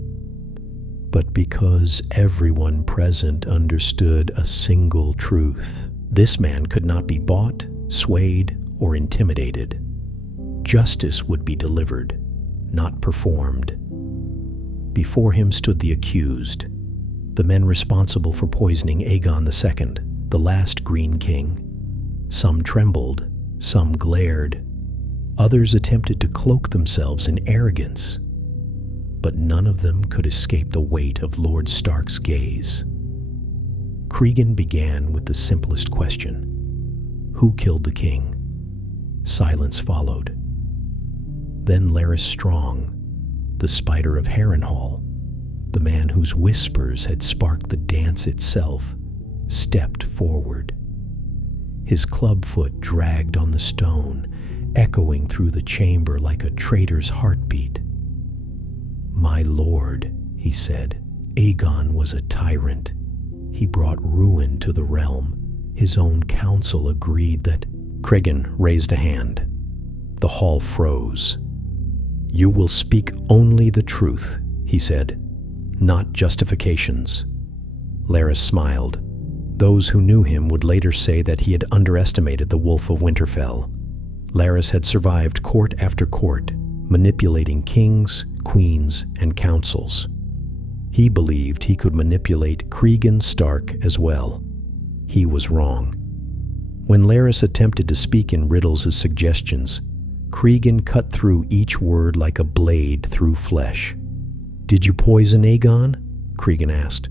but because everyone present understood a single truth. This man could not be bought, swayed, or intimidated. Justice would be delivered, not performed. Before him stood the accused, the men responsible for poisoning Aegon II, the last Green King. Some trembled, some glared, others attempted to cloak themselves in arrogance, but none of them could escape the weight of Lord Stark's gaze. Cregan began with the simplest question: who killed the king? Silence followed. Then Larys Strong, the Spider of Harrenhal, the man whose whispers had sparked the dance itself, stepped forward. His clubfoot dragged on the stone, echoing through the chamber like a traitor's heartbeat. "My lord," he said, "Aegon was a tyrant. He brought ruin to the realm. His own council agreed that—" Cregan raised a hand. The hall froze. "You will speak only the truth," he said, "not justifications." Larys smiled. Those who knew him would later say that he had underestimated the Wolf of Winterfell. Larys had survived court after court, manipulating kings, queens, and councils. He believed he could manipulate Cregan Stark as well. He was wrong. When Larys attempted to speak in riddles as suggestions, Cregan cut through each word like a blade through flesh. "Did you poison Aegon?" Cregan asked.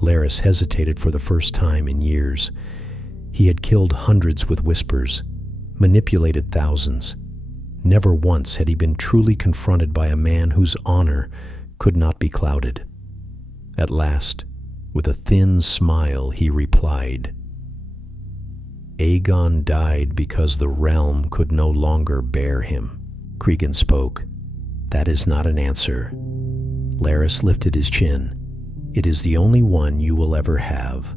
Larys hesitated for the first time in years. He had killed hundreds with whispers, manipulated thousands. Never once had he been truly confronted by a man whose honor could not be clouded. At last, with a thin smile, he replied, "Aegon died because the realm could no longer bear him." Cregan spoke. "That is not an answer." Larys lifted his chin. "It is the only one you will ever have."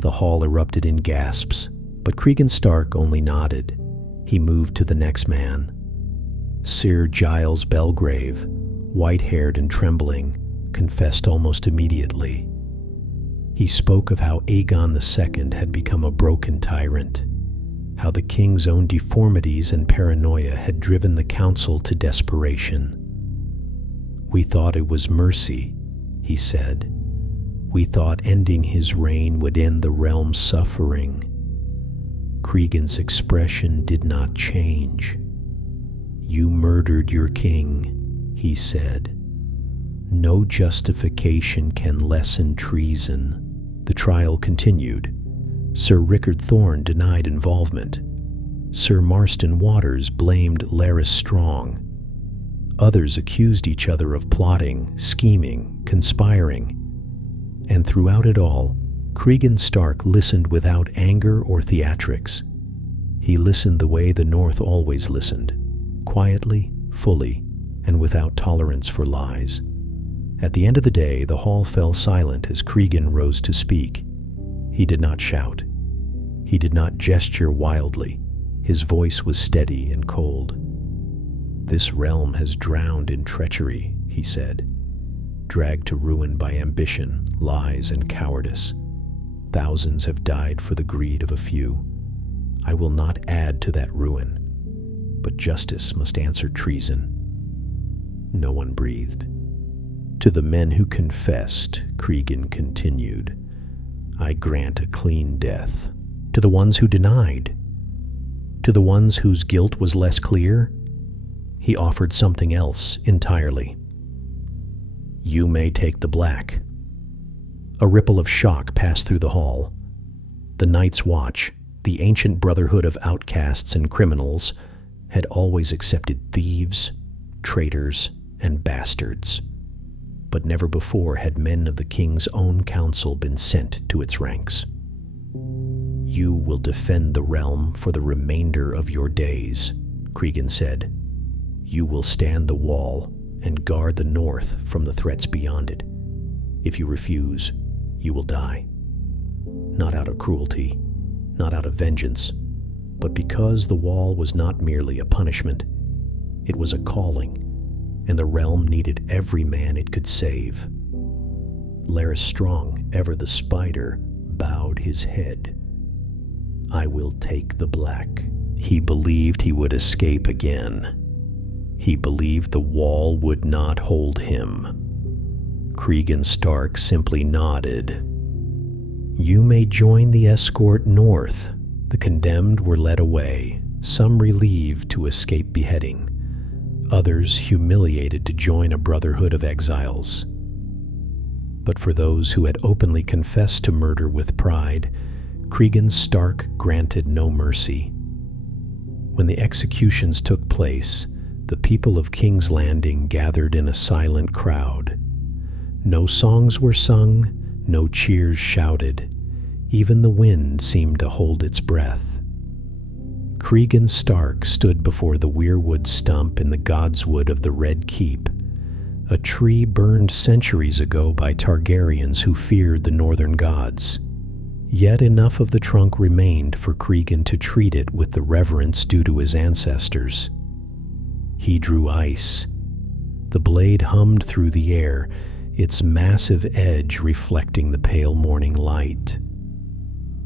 The hall erupted in gasps, but Cregan Stark only nodded. He moved to the next man. Sir Giles Belgrave, white-haired and trembling, confessed almost immediately. He spoke of how Aegon II had become a broken tyrant, how the king's own deformities and paranoia had driven the council to desperation. "We thought it was mercy," he said. "We thought ending his reign would end the realm's suffering." Cregan's expression did not change. "You murdered your king," he said. "No justification can lessen treason." The trial continued. Sir Rickard Thorne denied involvement. Sir Marston Waters blamed Larys Strong. Others accused each other of plotting, scheming, conspiring. And throughout it all, Cregan Stark listened without anger or theatrics. He listened the way the North always listened, quietly, fully, and without tolerance for lies. At the end of the day, the hall fell silent as Cregan rose to speak. He did not shout. He did not gesture wildly. His voice was steady and cold. "This realm has drowned in treachery," he said, "dragged to ruin by ambition, lies, and cowardice. Thousands have died for the greed of a few. I will not add to that ruin, but justice must answer treason." No one breathed. "To the men who confessed," Cregan continued, "I grant a clean death. To the ones who denied, to the ones whose guilt was less clear, he offered something else entirely. You may take the black." A ripple of shock passed through the hall. The Night's Watch, the ancient brotherhood of outcasts and criminals, had always accepted thieves, traitors, and bastards. But never before had men of the king's own council been sent to its ranks. "You will defend the realm for the remainder of your days," Cregan said. "You will stand the wall and guard the north from the threats beyond it. If you refuse, you will die. Not out of cruelty, not out of vengeance, but because the wall was not merely a punishment, it was a calling, and the realm needed every man it could save." Larys Strong, ever the spider, bowed his head. "I will take the black." He believed he would escape again. He believed the wall would not hold him. Cregan Stark simply nodded. "You may join the escort north." The condemned were led away, some relieved to escape beheading, others humiliated to join a brotherhood of exiles. But for those who had openly confessed to murder with pride, Cregan Stark granted no mercy. When the executions took place, the people of King's Landing gathered in a silent crowd. No songs were sung, no cheers shouted. Even the wind seemed to hold its breath. Cregan Stark stood before the weirwood stump in the godswood of the Red Keep, a tree burned centuries ago by Targaryens who feared the northern gods. Yet enough of the trunk remained for Cregan to treat it with the reverence due to his ancestors. He drew ice. The blade hummed through the air, its massive edge reflecting the pale morning light.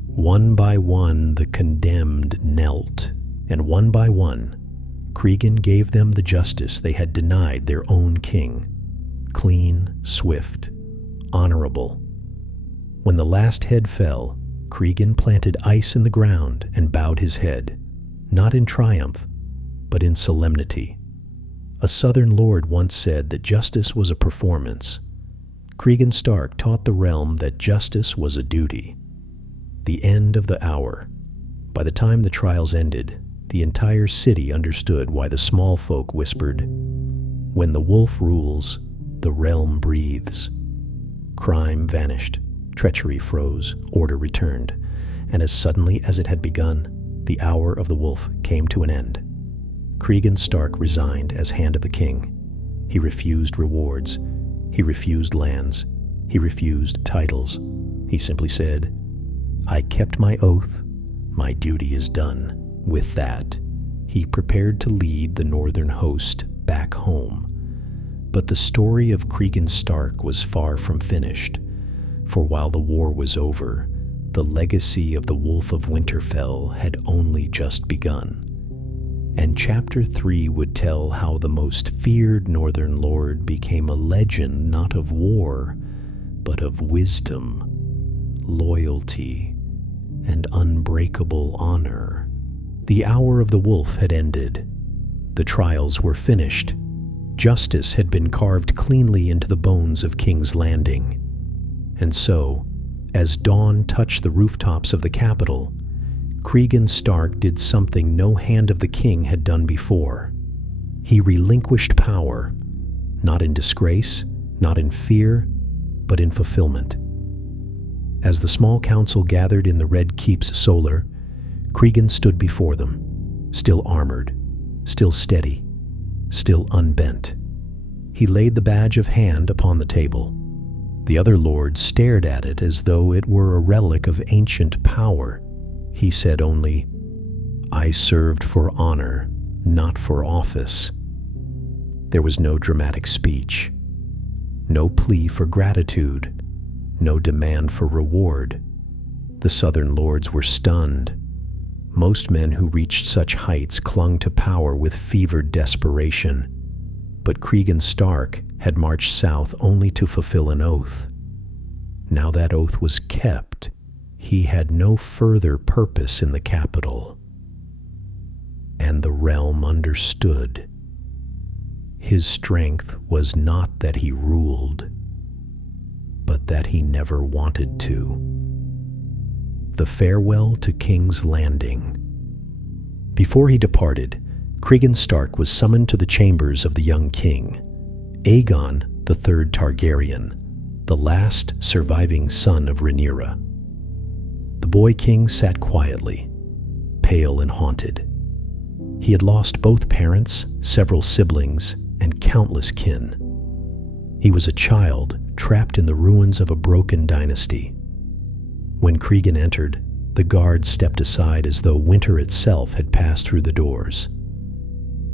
One by one the condemned knelt, and one by one, Cregan gave them the justice they had denied their own king. Clean, swift, honorable. When the last head fell, Cregan planted ice in the ground and bowed his head, not in triumph, but in solemnity. A southern lord once said that justice was a performance. Cregan Stark taught the realm that justice was a duty. The end of the hour. By the time the trials ended, the entire city understood why the small folk whispered, "When the wolf rules, the realm breathes." Crime vanished, treachery froze, order returned, and as suddenly as it had begun, the hour of the wolf came to an end. Cregan Stark resigned as Hand of the King. He refused rewards. He refused lands. He refused titles. He simply said, "I kept my oath. My duty is done." With that, he prepared to lead the northern host back home. But the story of Cregan Stark was far from finished, for while the war was over, the legacy of the Wolf of Winterfell had only just begun. And Chapter 3 would tell how the most feared Northern Lord became a legend not of war, but of wisdom, loyalty, and unbreakable honor. The hour of the wolf had ended. The trials were finished. Justice had been carved cleanly into the bones of King's Landing. And so, as dawn touched the rooftops of the capital, Cregan Stark did something no Hand of the King had done before. He relinquished power, not in disgrace, not in fear, but in fulfillment. As the small council gathered in the Red Keep's solar, Cregan stood before them, still armored, still steady, still unbent. He laid the badge of Hand upon the table. The other lords stared at it as though it were a relic of ancient power. He said only, "I served for honor, not for office." There was no dramatic speech, no plea for gratitude, no demand for reward. The southern lords were stunned. Most men who reached such heights clung to power with fevered desperation. But Cregan Stark had marched south only to fulfill an oath. Now that oath was kept. He had no further purpose in the capital. And the realm understood. His strength was not that he ruled, but that he never wanted to. The farewell to King's Landing. Before he departed, Cregan Stark was summoned to the chambers of the young king, Aegon, the third Targaryen, the last surviving son of Rhaenyra. The boy king sat quietly, pale and haunted. He had lost both parents, several siblings, and countless kin. He was a child trapped in the ruins of a broken dynasty. When Cregan entered, the guards stepped aside as though winter itself had passed through the doors.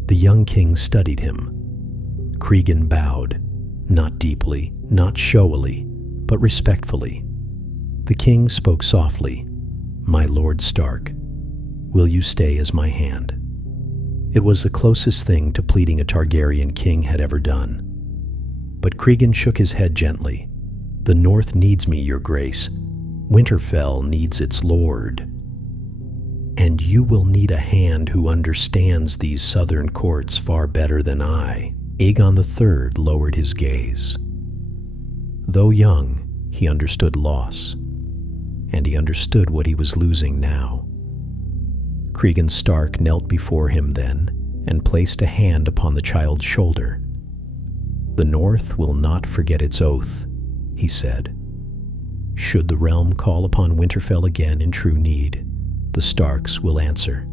The young king studied him. Cregan bowed, not deeply, not showily, but respectfully. The king spoke softly, "My Lord Stark, will you stay as my hand?" It was the closest thing to pleading a Targaryen king had ever done. But Cregan shook his head gently. "The North needs me, Your Grace. Winterfell needs its lord. And you will need a hand who understands these southern courts far better than I." Aegon III lowered his gaze. Though young, he understood loss, and he understood what he was losing now. Cregan Stark knelt before him then and placed a hand upon the child's shoulder. "The North will not forget its oath," he said. "Should the realm call upon Winterfell again in true need, the Starks will answer."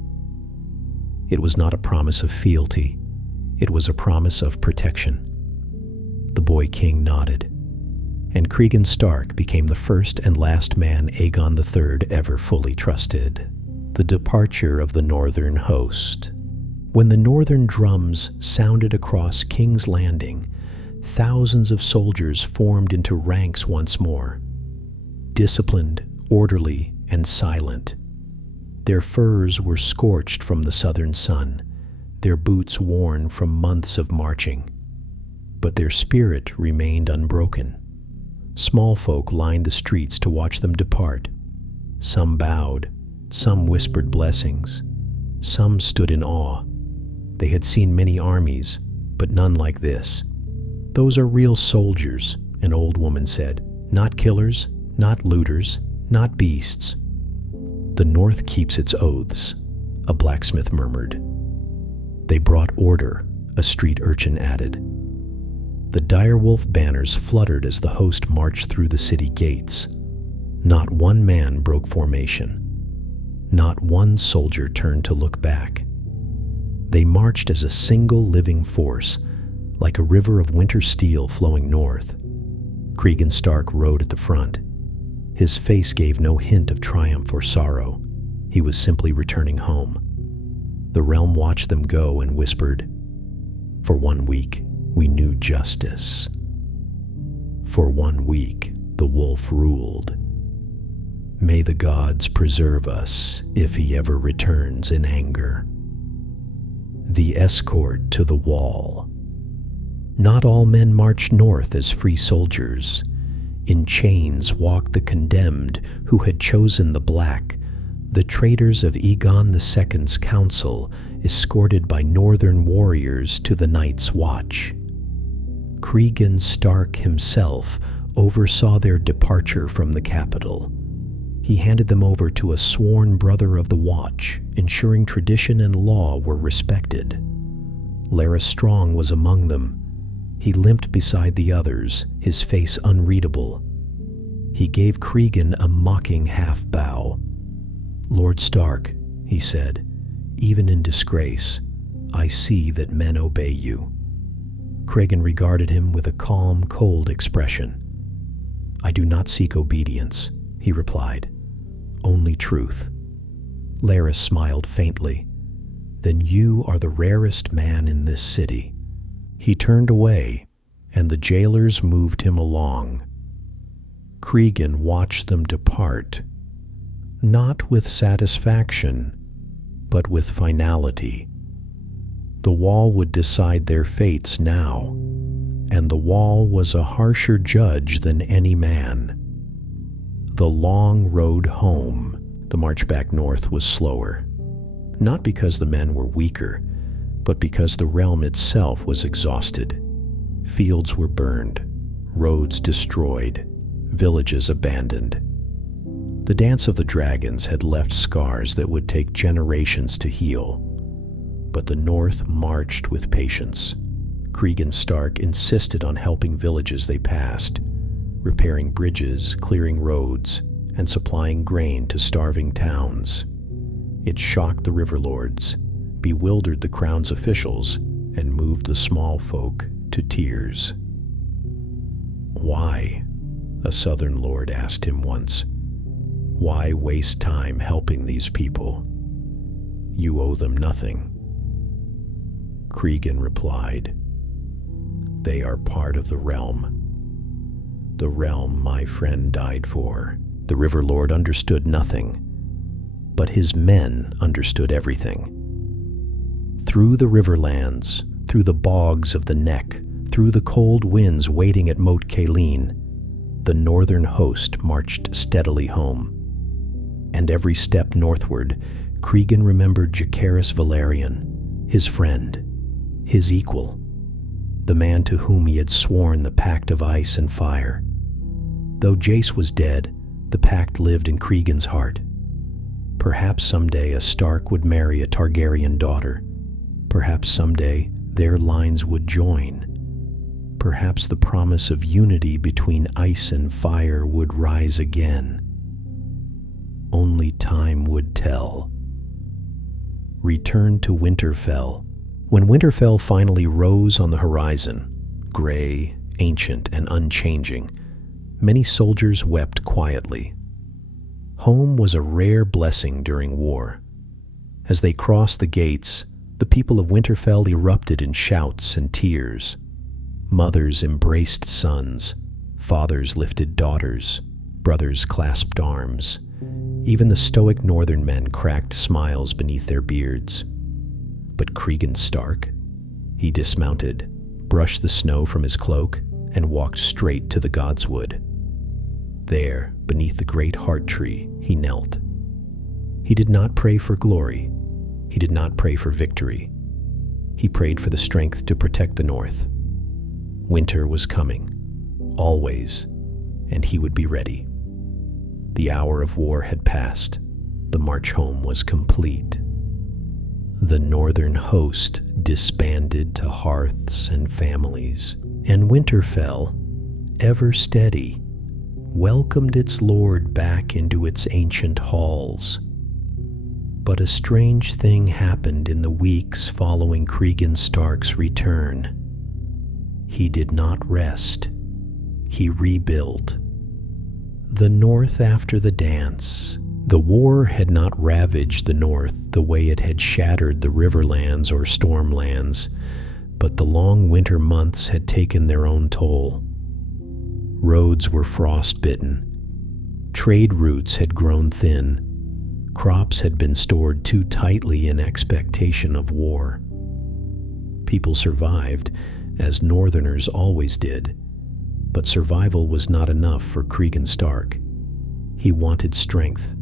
It was not a promise of fealty. It was a promise of protection. The boy king nodded, and Cregan Stark became the first and last man Aegon III ever fully trusted. The departure of the northern host. When the northern drums sounded across King's Landing, thousands of soldiers formed into ranks once more. Disciplined, orderly, and silent. Their furs were scorched from the southern sun, their boots worn from months of marching. But their spirit remained unbroken. Small folk lined the streets to watch them depart. Some bowed, some whispered blessings, some stood in awe. They had seen many armies, but none like this. "Those are real soldiers," an old woman said. "Not killers, not looters, not beasts." "The North keeps its oaths," a blacksmith murmured. "They brought order," a street urchin added. The direwolf banners fluttered as the host marched through the city gates. Not one man broke formation. Not one soldier turned to look back. They marched as a single living force, like a river of winter steel flowing north. Cregan Stark rode at the front. His face gave no hint of triumph or sorrow. He was simply returning home. The realm watched them go and whispered, "For 1 week, we knew justice. For 1 week, the wolf ruled. May the gods preserve us if he ever returns in anger." The escort to the wall. Not all men marched north as free soldiers. In chains walked the condemned who had chosen the black, the traitors of Aegon II's council, escorted by northern warriors to the night's watch. Cregan Stark himself oversaw their departure from the capital. He handed them over to a sworn brother of the watch, ensuring tradition and law were respected. Larys Strong was among them. He limped beside the others, his face unreadable. He gave Cregan a mocking half-bow. "Lord Stark," he said, "even in disgrace, I see that men obey you." Cregan regarded him with a calm, cold expression. "I do not seek obedience," he replied. "Only truth." Larys smiled faintly. "Then you are the rarest man in this city." He turned away, and the jailers moved him along. Cregan watched them depart, not with satisfaction, but with finality. The wall would decide their fates now, and the wall was a harsher judge than any man. The long road home, the march back north, was slower, not because the men were weaker, but because the realm itself was exhausted. Fields were burned, roads destroyed, villages abandoned. The dance of the dragons had left scars that would take generations to heal. But the North marched with patience. Cregan Stark insisted on helping villages they passed, repairing bridges, clearing roads, and supplying grain to starving towns. It shocked the river lords, bewildered the crown's officials, and moved the small folk to tears. "Why?" a southern lord asked him once. "Why waste time helping these people? You owe them nothing." Cregan replied, "They are part of the realm my friend died for." The river lord understood nothing, but his men understood everything. Through the riverlands, through the bogs of the Neck, through the cold winds waiting at Moat Cailin, the northern host marched steadily home. And every step northward, Cregan remembered Jacaerys Valerian, his friend, his equal, the man to whom he had sworn the Pact of Ice and Fire. Though Jace was dead, the pact lived in Cregan's heart. Perhaps someday a Stark would marry a Targaryen daughter. Perhaps someday their lines would join. Perhaps the promise of unity between ice and fire would rise again. Only time would tell. Return to Winterfell. When Winterfell finally rose on the horizon, gray, ancient, and unchanging, many soldiers wept quietly. Home was a rare blessing during war. As they crossed the gates, the people of Winterfell erupted in shouts and tears. Mothers embraced sons, fathers lifted daughters, brothers clasped arms. Even the stoic northern men cracked smiles beneath their beards. But Cregan Stark, he dismounted, brushed the snow from his cloak, and walked straight to the Godswood. There, beneath the great heart tree, he knelt. He did not pray for glory. He did not pray for victory. He prayed for the strength to protect the North. Winter was coming, always, and he would be ready. The hour of war had passed. The march home was complete. The northern host disbanded to hearths and families, and Winterfell, ever steady, welcomed its lord back into its ancient halls. But a strange thing happened in the weeks following Cregan Stark's return. He did not rest. He rebuilt. The North after the dance. The war had not ravaged the North the way it had shattered the Riverlands or Stormlands, but the long winter months had taken their own toll. Roads were frostbitten. Trade routes had grown thin. Crops had been stored too tightly in expectation of war. People survived, as Northerners always did, but survival was not enough for Cregan Stark. He wanted strength.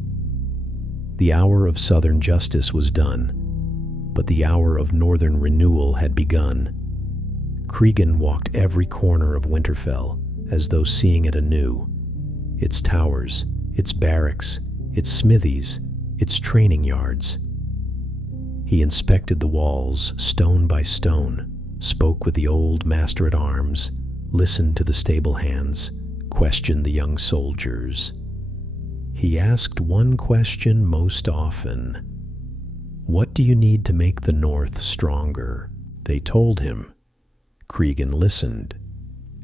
The hour of Southern justice was done, but the hour of Northern renewal had begun. Cregan walked every corner of Winterfell as though seeing it anew. Its towers, its barracks, its smithies, its training yards. He inspected the walls, stone by stone, spoke with the old master-at-arms, listened to the stable hands, questioned the young soldiers. He asked one question most often. "What do you need to make the North stronger?" They told him. Cregan listened,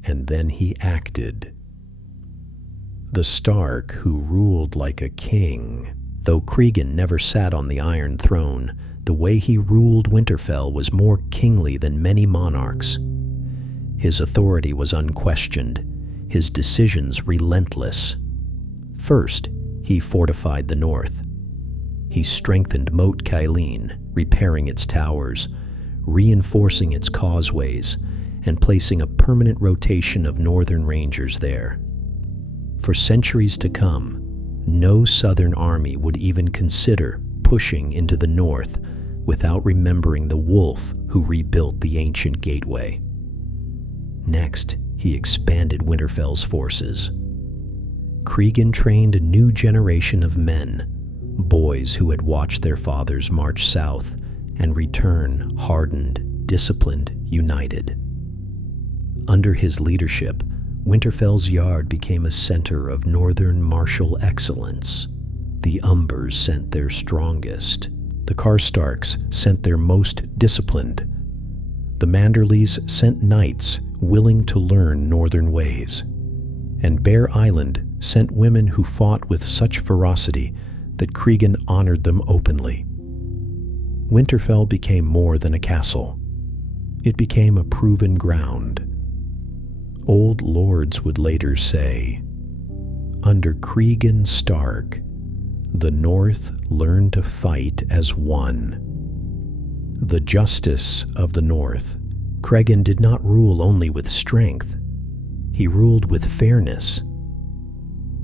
and then he acted. The Stark who ruled like a king. Though Cregan never sat on the Iron Throne, the way he ruled Winterfell was more kingly than many monarchs. His authority was unquestioned, his decisions relentless. First, he fortified the North. He strengthened Moat Cailin, repairing its towers, reinforcing its causeways, and placing a permanent rotation of Northern Rangers there. For centuries to come, no Southern army would even consider pushing into the North without remembering the wolf who rebuilt the ancient gateway. Next, he expanded Winterfell's forces. Cregan trained a new generation of men, boys who had watched their fathers march south and return hardened, disciplined, united. Under his leadership, Winterfell's yard became a center of northern martial excellence. The Umbers sent their strongest. The Karstarks sent their most disciplined. The Manderleys sent knights willing to learn northern ways. And Bear Island sent women who fought with such ferocity that Cregan honored them openly. Winterfell became more than a castle. It became a proven ground. Old lords would later say, "Under Cregan Stark, the North learned to fight as one." The justice of the North. Cregan did not rule only with strength. He ruled with fairness.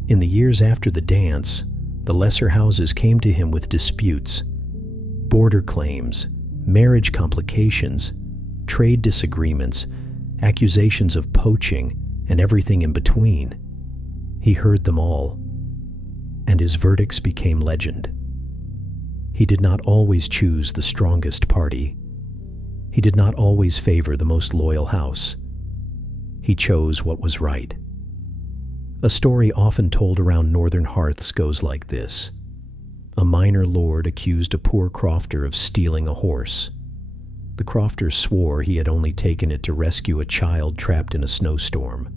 In the years after the dance, the lesser houses came to him with disputes, border claims, marriage complications, trade disagreements, accusations of poaching, and everything in between. He heard them all, and his verdicts became legend. He did not always choose the strongest party. He did not always favor the most loyal house. He chose what was right. A story often told around northern hearths goes like this. A minor lord accused a poor crofter of stealing a horse. The crofter swore he had only taken it to rescue a child trapped in a snowstorm.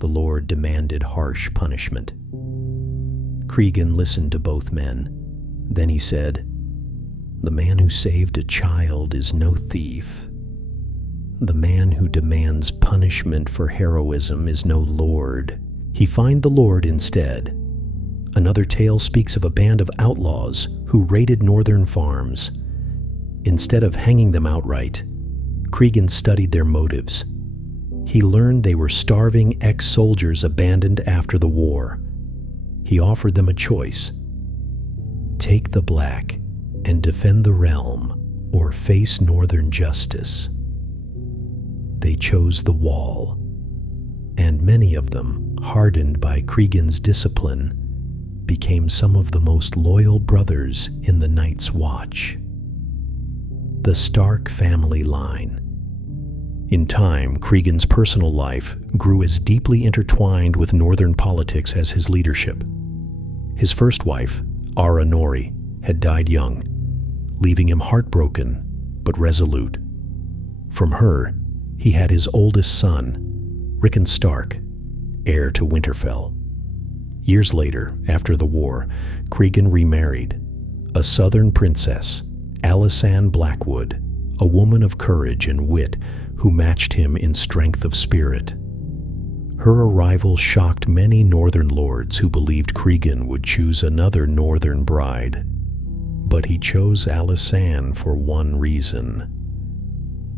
The lord demanded harsh punishment. Cregan listened to both men. Then he said, "The man who saved a child is no thief. The man who demands punishment for heroism is no lord. He fined the lord instead." Another tale speaks of a band of outlaws who raided northern farms. Instead of hanging them outright, Cregan studied their motives. He learned they were starving ex-soldiers abandoned after the war. He offered them a choice. Take the black and defend the realm, or face northern justice. They chose the wall, and many of them, hardened by Cregan's discipline, became some of the most loyal brothers in the Night's Watch. The Stark family line. In time, Cregan's personal life grew as deeply intertwined with northern politics as his leadership. His first wife, Ara Nori, had died young, leaving him heartbroken but resolute. From her, he had his oldest son, Cregan Stark, heir to Winterfell. Years later, after the war, Cregan remarried a southern princess, Alysanne Blackwood, a woman of courage and wit who matched him in strength of spirit. Her arrival shocked many northern lords who believed Cregan would choose another northern bride. But he chose Alysanne for one reason.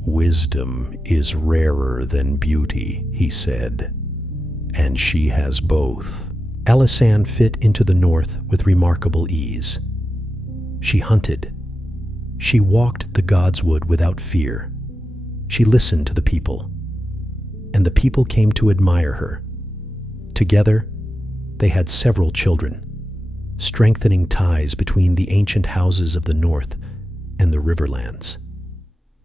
"Wisdom is rarer than beauty," he said, "and she has both." Alysanne fit into the north with remarkable ease. She hunted. She walked the godswood without fear. She listened to the people, and the people came to admire her. Together, they had several children, strengthening ties between the ancient houses of the north and the Riverlands.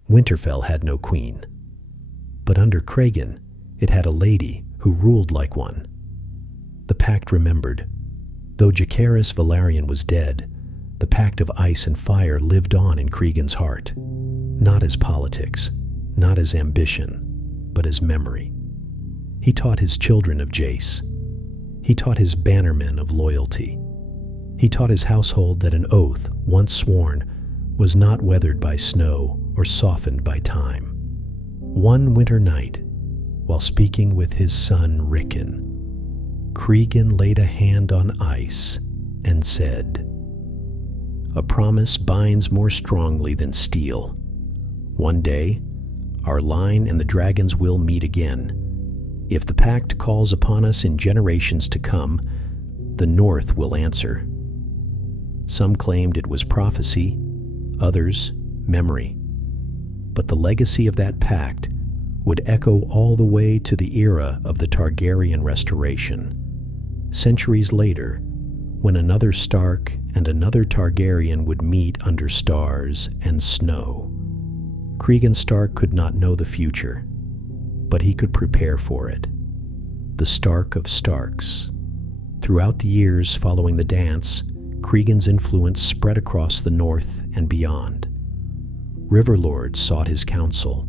Winterfell had no queen, but under Cregan, it had a lady who ruled like one. The Pact remembered. Though Jacaerys Velaryon was dead, the Pact of Ice and Fire lived on in Cregan's heart, not as politics, not as ambition, but as memory. He taught his children of Jace. He taught his bannermen of loyalty. He taught his household that an oath, once sworn, was not weathered by snow or softened by time. One winter night, while speaking with his son Rickon, Cregan laid a hand on ice and said, "A promise binds more strongly than steel. One day, our line and the dragons will meet again. If the Pact calls upon us in generations to come, the North will answer." Some claimed it was prophecy, others memory. But the legacy of that pact would echo all the way to the era of the Targaryen restoration. Centuries later, when another Stark and another Targaryen would meet under stars and snow. Cregan Stark could not know the future, but he could prepare for it. the Stark of Starks. Throughout the years following the dance, Cregan's influence spread across the north and beyond. River lords sought his counsel.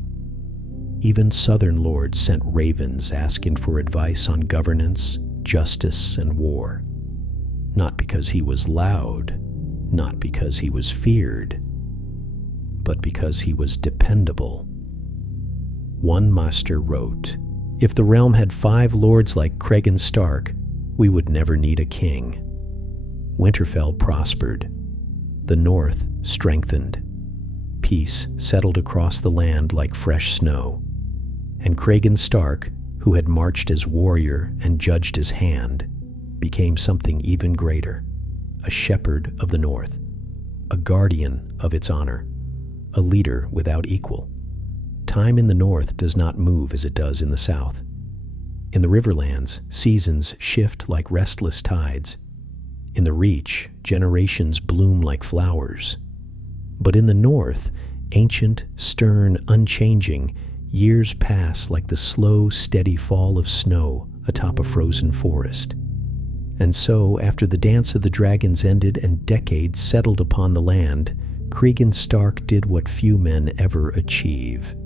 Even southern lords sent ravens asking for advice on governance, justice, and war. Not because he was loud, not because he was feared, but because he was dependable. One master wrote, "If the realm had 5 lords like Cregan Stark, we would never need a king." Winterfell prospered. The north strengthened. Peace settled across the land like fresh snow. And Cregan Stark, who had marched as warrior and judged as hand, became something even greater, a shepherd of the north, a guardian of its honor, a leader without equal. Time in the north does not move as it does in the south. In the Riverlands, seasons shift like restless tides. In the Reach, generations bloom like flowers. But in the north, ancient, stern, unchanging, years pass like the slow, steady fall of snow atop a frozen forest. And so, after the dance of the dragons ended and decades settled upon the land, Cregan Stark did what few men ever achieve.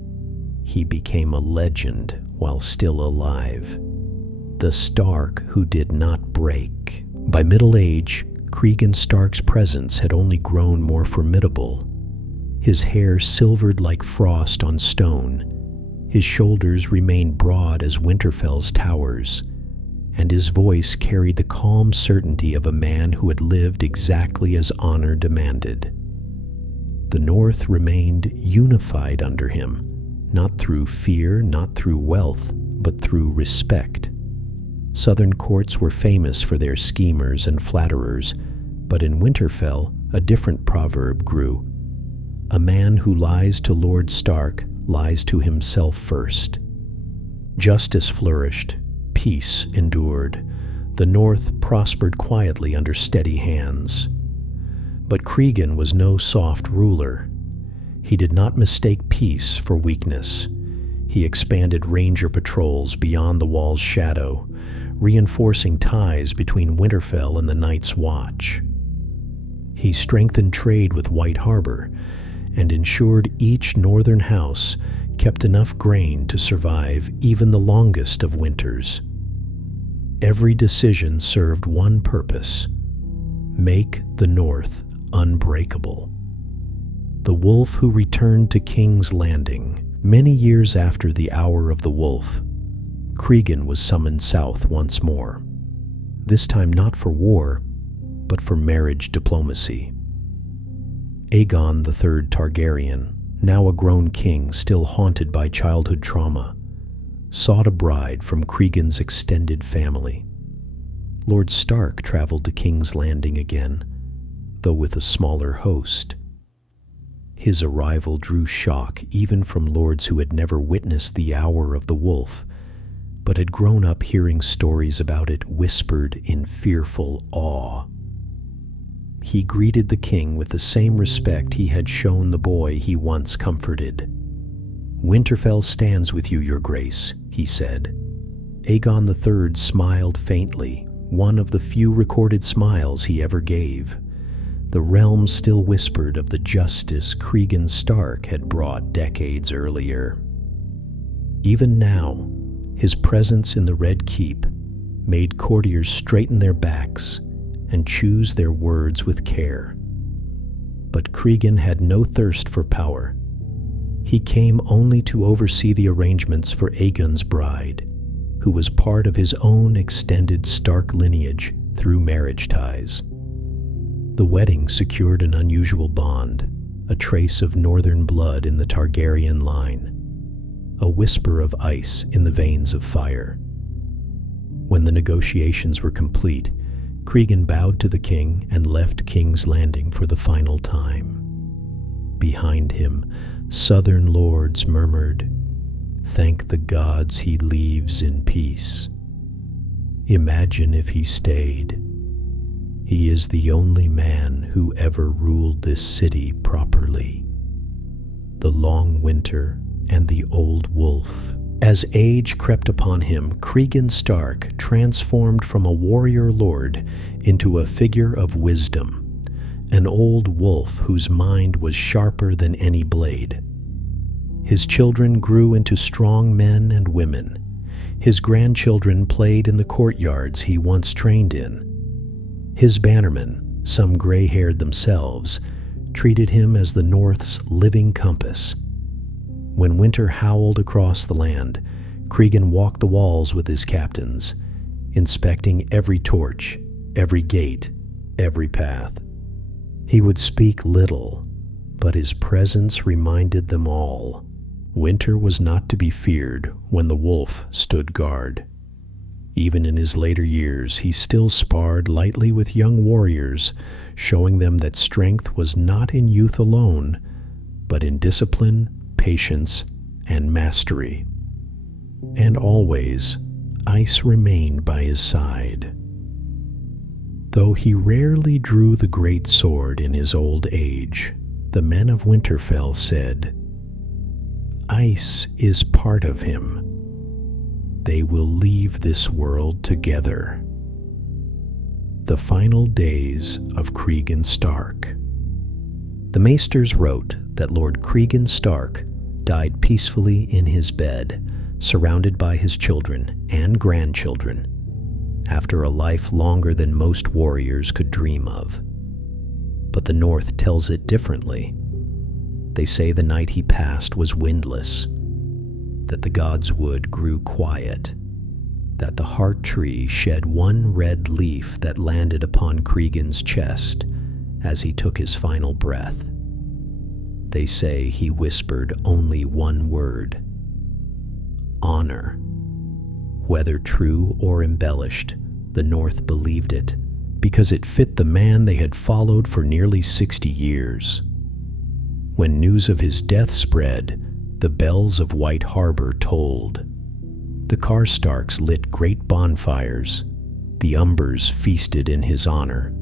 He became a legend while still alive. The Stark who did not break. By middle age, Cregan Stark's presence had only grown more formidable. His hair silvered like frost on stone. His shoulders remained broad as Winterfell's towers, and his voice carried the calm certainty of a man who had lived exactly as honor demanded. The North remained unified under him, not through fear, not through wealth, but through respect. Southern courts were famous for their schemers and flatterers, but in Winterfell, a different proverb grew. A man who lies to Lord Stark lies to himself first. Justice flourished, peace endured. The North prospered quietly under steady hands. But Cregan was no soft ruler. He did not mistake peace for weakness. He expanded ranger patrols beyond the wall's shadow, reinforcing ties between Winterfell and the Night's Watch. He strengthened trade with White Harbor and ensured each northern house kept enough grain to survive even the longest of winters. Every decision served one purpose: make the North unbreakable. The wolf who returned to King's Landing. Many years after the Hour of the Wolf, Cregan was summoned south once more, this time not for war, but for marriage diplomacy. Aegon III Targaryen, now a grown king still haunted by childhood trauma, sought a bride from Cregan's extended family. Lord Stark traveled to King's Landing again, though with a smaller host. His arrival drew shock even from lords who had never witnessed the Hour of the Wolf, but had grown up hearing stories about it whispered in fearful awe. He greeted the king with the same respect he had shown the boy he once comforted. "Winterfell stands with you, your grace," he said. Aegon III smiled faintly, one of the few recorded smiles he ever gave. The realm still whispered of the justice Cregan Stark had brought decades earlier. Even now, his presence in the Red Keep made courtiers straighten their backs and choose their words with care. But Cregan had no thirst for power. He came only to oversee the arrangements for Aegon's bride, who was part of his own extended Stark lineage through marriage ties. The wedding secured an unusual bond, a trace of northern blood in the Targaryen line, a whisper of ice in the veins of fire. When the negotiations were complete, Cregan bowed to the king and left King's Landing for the final time. Behind him, southern lords murmured, "Thank the gods he leaves in peace. Imagine if he stayed. He is the only man who ever ruled this city properly." The long winter and the old wolf As age crept upon him, Cregan Stark transformed from a warrior lord into a figure of wisdom, an old wolf whose mind was sharper than any blade. His children grew into strong men and women. His grandchildren played in the courtyards he once trained in. His bannermen, some gray-haired themselves, treated him as the North's living compass. When winter howled across the land, Cregan walked the walls with his captains, inspecting every torch, every gate, every path. He would speak little, but his presence reminded them all. Winter was not to be feared when the wolf stood guard. Even in his later years, he still sparred lightly with young warriors, showing them that strength was not in youth alone, but in discipline, patience, and mastery. And always, ice remained by his side. Though he rarely drew the great sword in his old age, the men of Winterfell said, "Ice is part of him. They will leave this world together." The final days of Cregan Stark. The Maesters wrote that Lord Cregan Stark died peacefully in his bed, surrounded by his children and grandchildren, after a life longer than most warriors could dream of. But the North tells it differently. They say the night he passed was windless, that the god's wood grew quiet, that the heart tree shed one red leaf that landed upon Cregan's chest as he took his final breath. They say he whispered only one word: honor. Whether true or embellished, the North believed it, because it fit the man they had followed for nearly 60 years. When news of his death spread, the bells of White Harbor tolled. The Karstarks lit great bonfires. The Umbers feasted in his honor.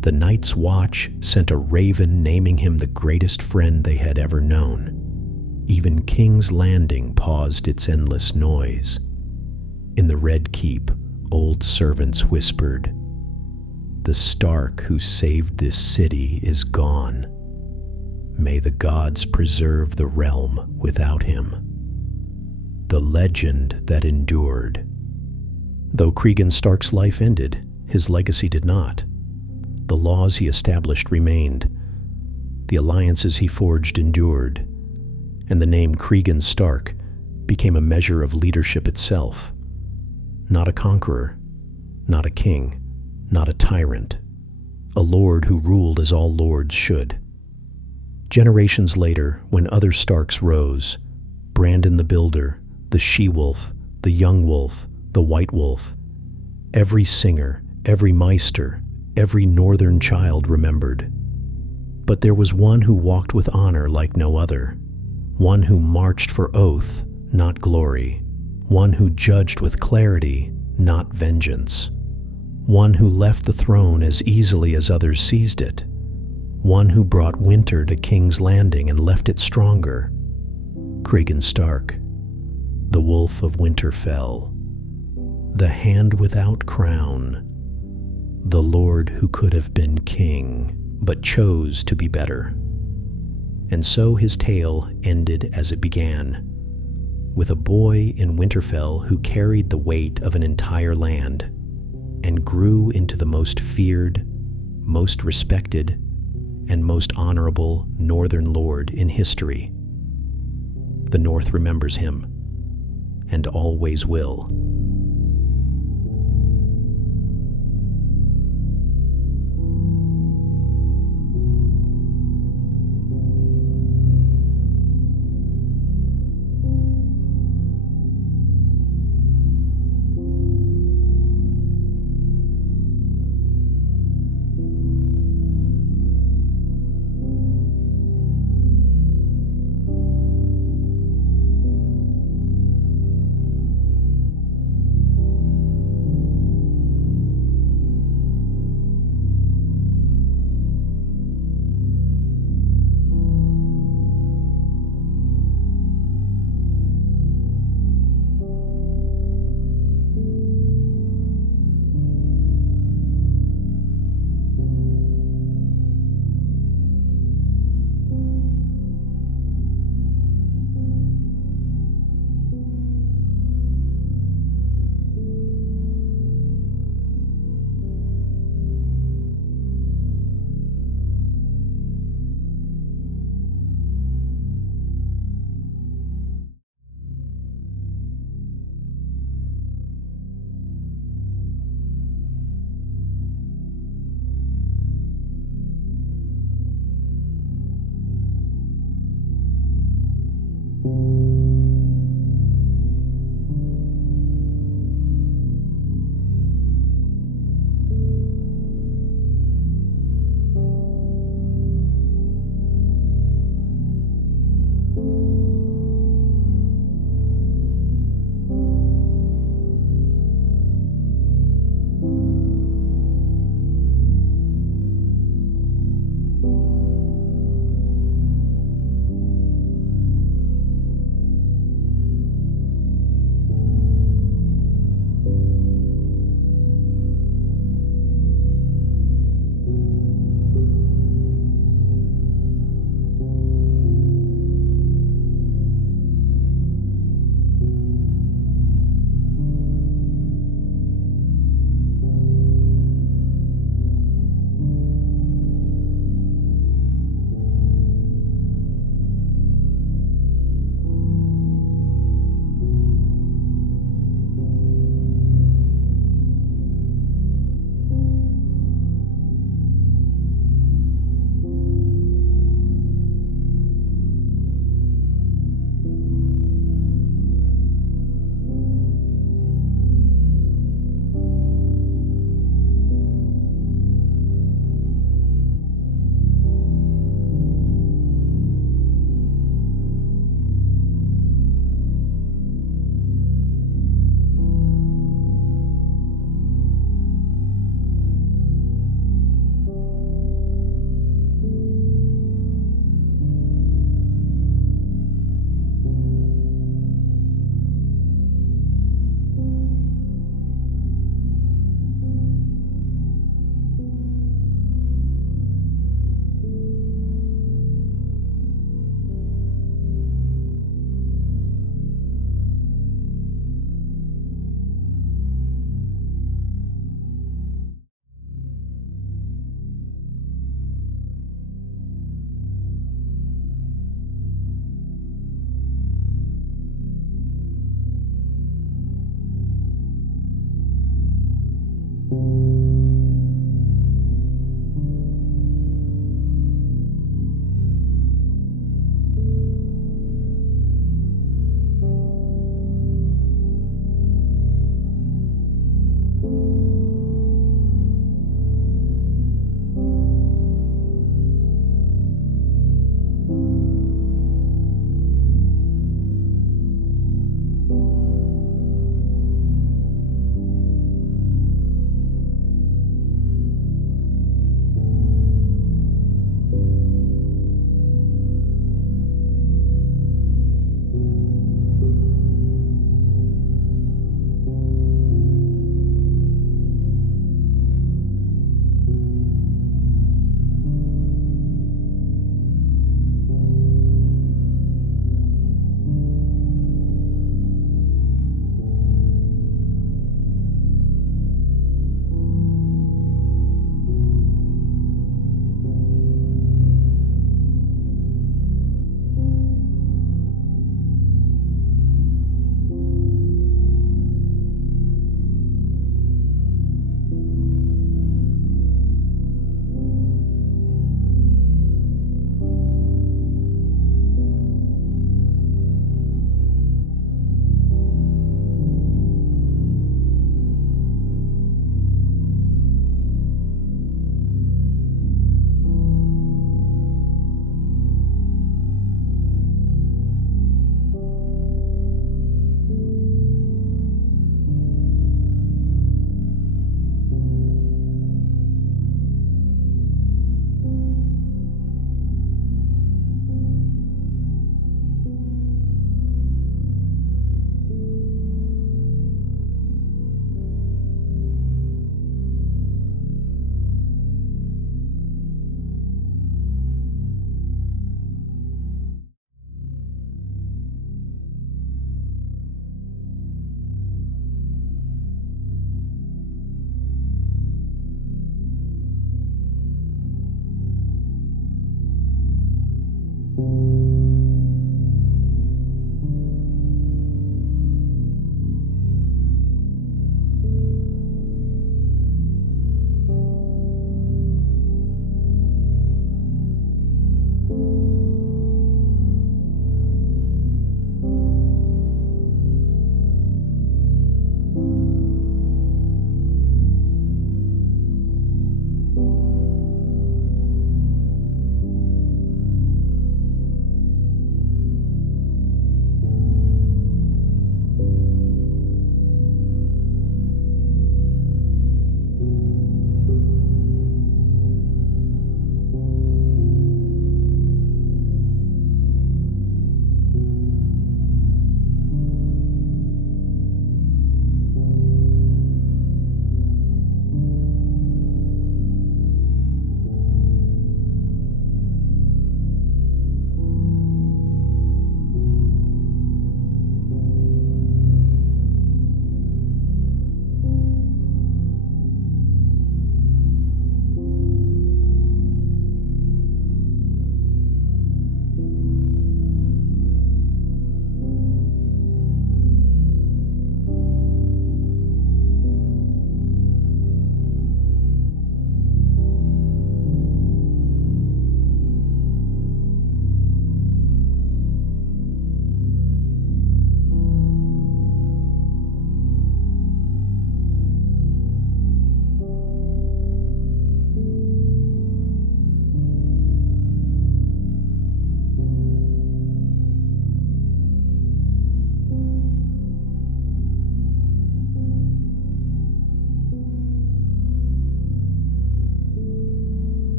The Night's Watch sent a raven naming him the greatest friend they had ever known. Even King's Landing paused its endless noise. In the Red Keep, old servants whispered, "The Stark who saved this city is gone. May the gods preserve the realm without him." The legend that endured. Though Cregan Stark's life ended, his legacy did not. The laws he established remained. The alliances he forged endured. And the name Cregan Stark became a measure of leadership itself. Not a conqueror, not a king, not a tyrant. A lord who ruled as all lords should. Generations later, when other Starks rose, Brandon the Builder, the She-Wolf, the Young Wolf, the White Wolf, every singer, every Meister, every northern child remembered. But there was one who walked with honor like no other, one who marched for oath, not glory, one who judged with clarity, not vengeance, one who left the throne as easily as others seized it, one who brought winter to King's Landing and left it stronger. Cregan Stark, the Wolf of Winterfell, the hand without crown, the lord who could have been king, but chose to be better. And so his tale ended as it began, with a boy in Winterfell who carried the weight of an entire land and grew into the most feared, most respected, and most honorable northern lord in history. The North remembers him, and always will.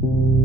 you.